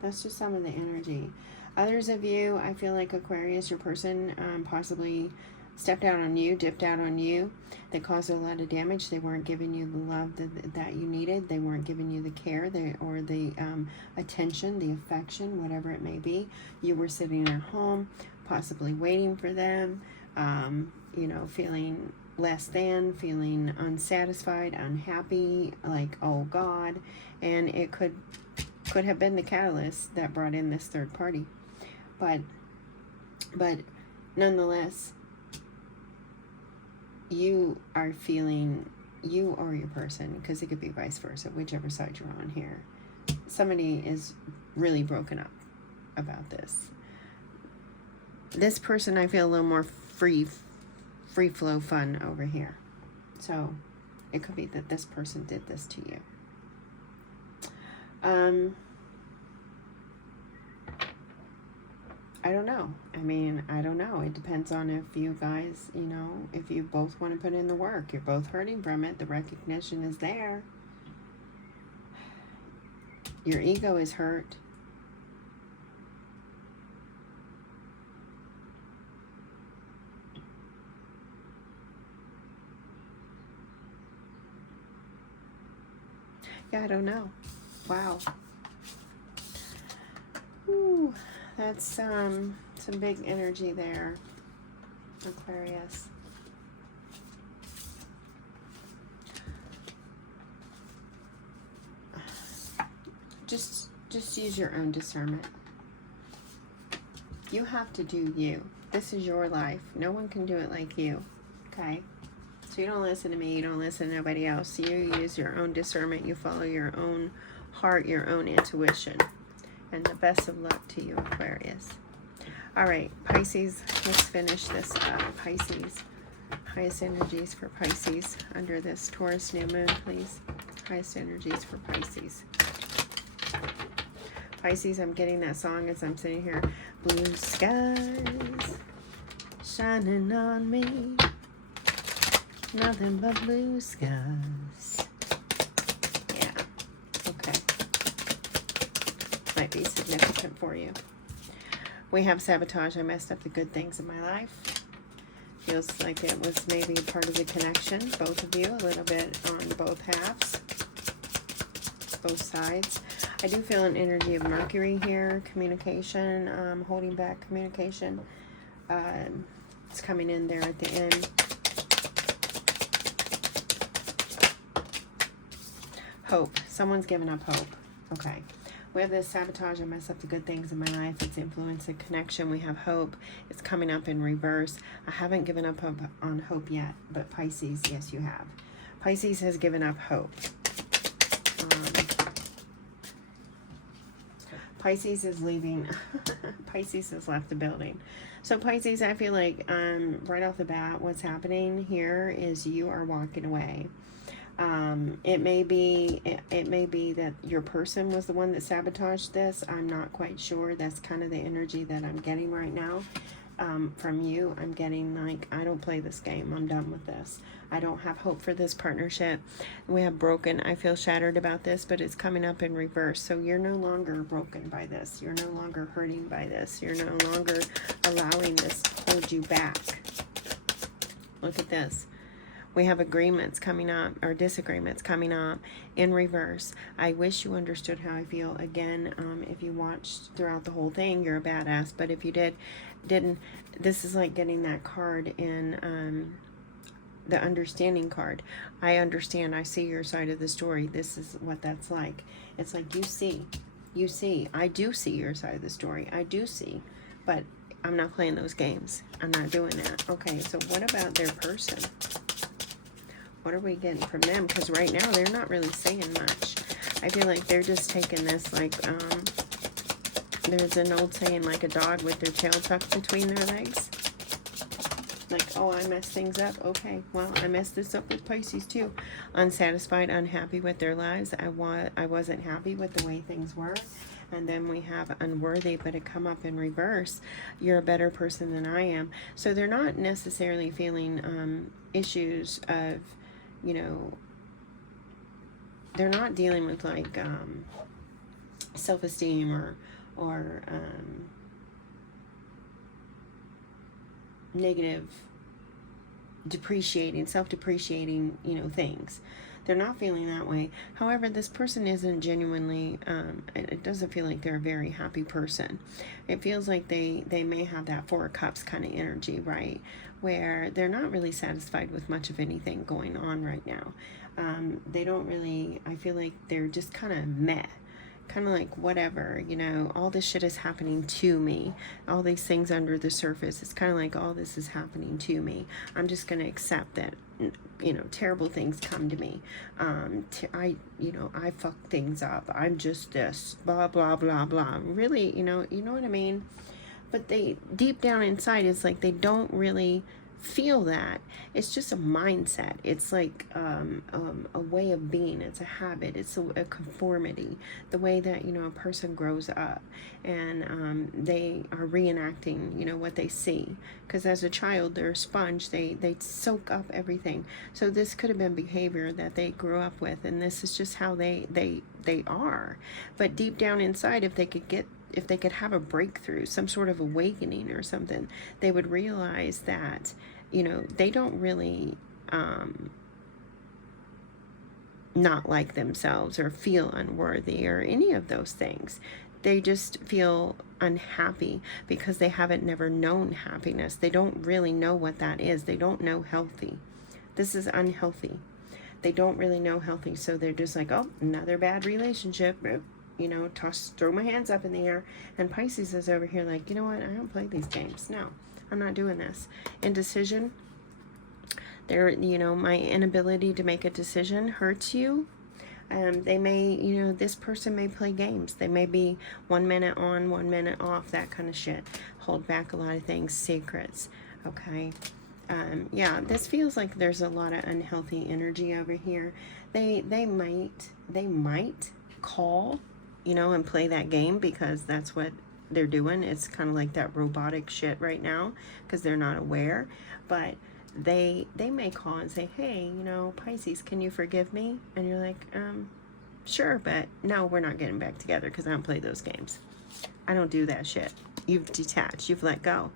That's just some of the energy. Others of you, I feel like Aquarius, your person, possibly stepped out on you, dipped out on you. They caused a lot of damage. They weren't giving you the love that you needed. They weren't giving you the care or the attention, the affection, whatever it may be. You were sitting at home, possibly waiting for them, you know, feeling less than, feeling unsatisfied, unhappy, like, oh God. And it could have been the catalyst that brought in this third party. But nonetheless, you are feeling, you or your person, because it could be vice versa, whichever side you're on here. Somebody is really broken up about this. This person, I feel a little more free flow fun over here. So it could be that this person did this to you. I don't know. I mean, I don't know. It depends on if you guys, you know, if you both want to put in the work. You're both hurting from it. The recognition is there. Your ego is hurt. Yeah, I don't know. Wow. Ooh, that's some big energy there, Aquarius. Just use your own discernment. You have to do you. This is your life. No one can do it like you. Okay? So you don't listen to me, you don't listen to nobody else. You use your own discernment, you follow your own heart, your own intuition. And the best of luck to you, Aquarius. All right, Pisces, let's finish this up. Pisces, highest energies for Pisces under this Taurus new moon, please. Highest energies for Pisces. Pisces, I'm getting that song as I'm sitting here. Blue skies shining on me. Nothing but blue skies. Yeah. Okay. Might be significant for you. We have sabotage. I messed up the good things in my life. Feels like it was maybe part of the connection. Both of you, a little bit on both halves. Both sides. I do feel an energy of Mercury here. Communication. Holding back communication. It's coming in there at the end. Hope. Someone's given up hope. Okay. We have this sabotage. I mess up the good things in my life. It's influence and connection. We have hope. It's coming up in reverse. I haven't given up on hope yet, but Pisces, yes, you have. Pisces has given up hope. Pisces is leaving. Pisces has left the building. So Pisces, I feel like right off the bat, what's happening here is you are walking away. It may be that your person was the one that sabotaged this. I'm not quite sure. That's kind of the energy that I'm getting right now. From you, I'm getting like, I don't play this game. I'm done with this. I don't have hope for this partnership. We have broken. I feel shattered about this, but it's coming up in reverse. So you're no longer broken by this. You're no longer hurting by this. You're no longer allowing this to hold you back. Look at this. We have agreements coming up, or disagreements coming up in reverse. I wish you understood how I feel. Again, if you watched throughout the whole thing, you're a badass. But if you didn't, this is like getting that card in the understanding card. I understand. I see your side of the story. This is what that's like. It's like you see. I do see your side of the story. I do see. But I'm not playing those games. I'm not doing that. Okay, so what about their person? What are we getting from them? Because right now they're not really saying much. I feel like they're just taking this like, there's an old saying, like a dog with their tail tucked between their legs. Like, oh, I messed things up. Okay, well, I messed this up with Pisces too. Unsatisfied, unhappy with their lives. I wasn't happy with the way things were. And then we have unworthy, but it come up in reverse. You're a better person than I am. So they're not necessarily feeling issues of, you know, they're not dealing with like self-esteem or negative, depreciating, self-depreciating, you know, things. They're not feeling that way. However, this person isn't genuinely, it doesn't feel like they're a very happy person. It feels like they may have that Four of Cups kind of energy, right? Where they're not really satisfied with much of anything going on right now. They don't really, I feel like they're just kind of meh. Kind of like, whatever, you know, all this shit is happening to me. All these things under the surface, it's kind of like, all this is happening to me. I'm just going to accept that, you know, terrible things come to me. You know, I fuck things up. I'm just this, blah, blah, blah, blah. Really, you know what I mean? But they, deep down inside, it's like they don't really feel that. It's just a mindset. It's like a way of being. It's a habit. It's a conformity. The way that, you know, a person grows up, and they are reenacting, you know, what they see. Because as a child, they're a sponge. They soak up everything. So this could have been behavior that they grew up with, and this is just how they are. But deep down inside, if they could have a breakthrough, some sort of awakening or something, they would realize that, you know, they don't really not like themselves or feel unworthy or any of those things. They just feel unhappy because they haven't never known happiness. They don't really know what that is. They don't know healthy. This is unhealthy. They don't really know healthy, so they're just like, oh, another bad relationship. You know, throw my hands up in the air. And Pisces is over here like, you know what? I don't play these games. No, I'm not doing this. Indecision. You know, my inability to make a decision hurts you. They may, you know, this person may play games. They may be 1 minute on, 1 minute off, that kind of shit. Hold back a lot of things, secrets. Okay. Yeah, this feels like there's a lot of unhealthy energy over here. They might call, you know, and play that game because that's what they're doing. It's kind of like that robotic shit right now because they're not aware. But they may call and say, hey, you know, Pisces, can you forgive me? And you're like, sure, but no, we're not getting back together because I don't play those games. I don't do that shit. You've detached. You've let go.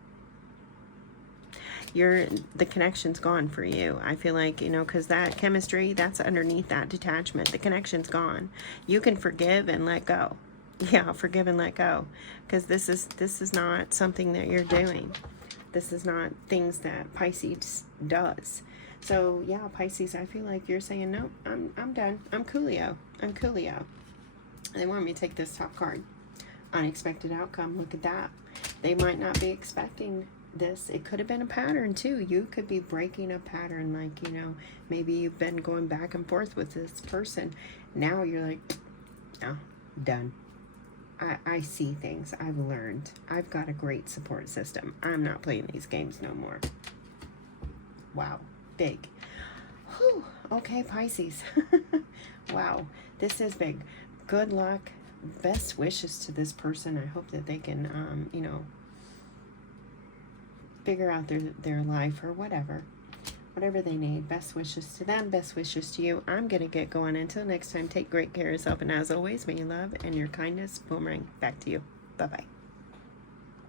The connection's gone for you. I feel like, you know, because that chemistry, that's underneath that detachment. The connection's gone. You can forgive and let go. Yeah, forgive and let go. Because this is not something that you're doing. This is not things that Pisces does. So yeah, Pisces, I feel like you're saying, no, I'm done. I'm coolio. I'm coolio. They want me to take this top card. Unexpected outcome. Look at that. They might not be expecting this. It could have been a pattern too. You could be breaking a pattern, like, you know, maybe you've been going back and forth with this person. Now you're like, no, done. I see things. I've learned. I've got a great support system. I'm not playing these games no more. Wow. Big. Whew. Okay, Pisces. Wow. This is big. Good luck. Best wishes to this person. I hope that they can, you know, figure out their life or whatever they need. Best wishes to them, best wishes to you. I'm gonna get going. Until next time, take great care of yourself, and as always, may you love and your kindness boomerang back to you. Bye bye.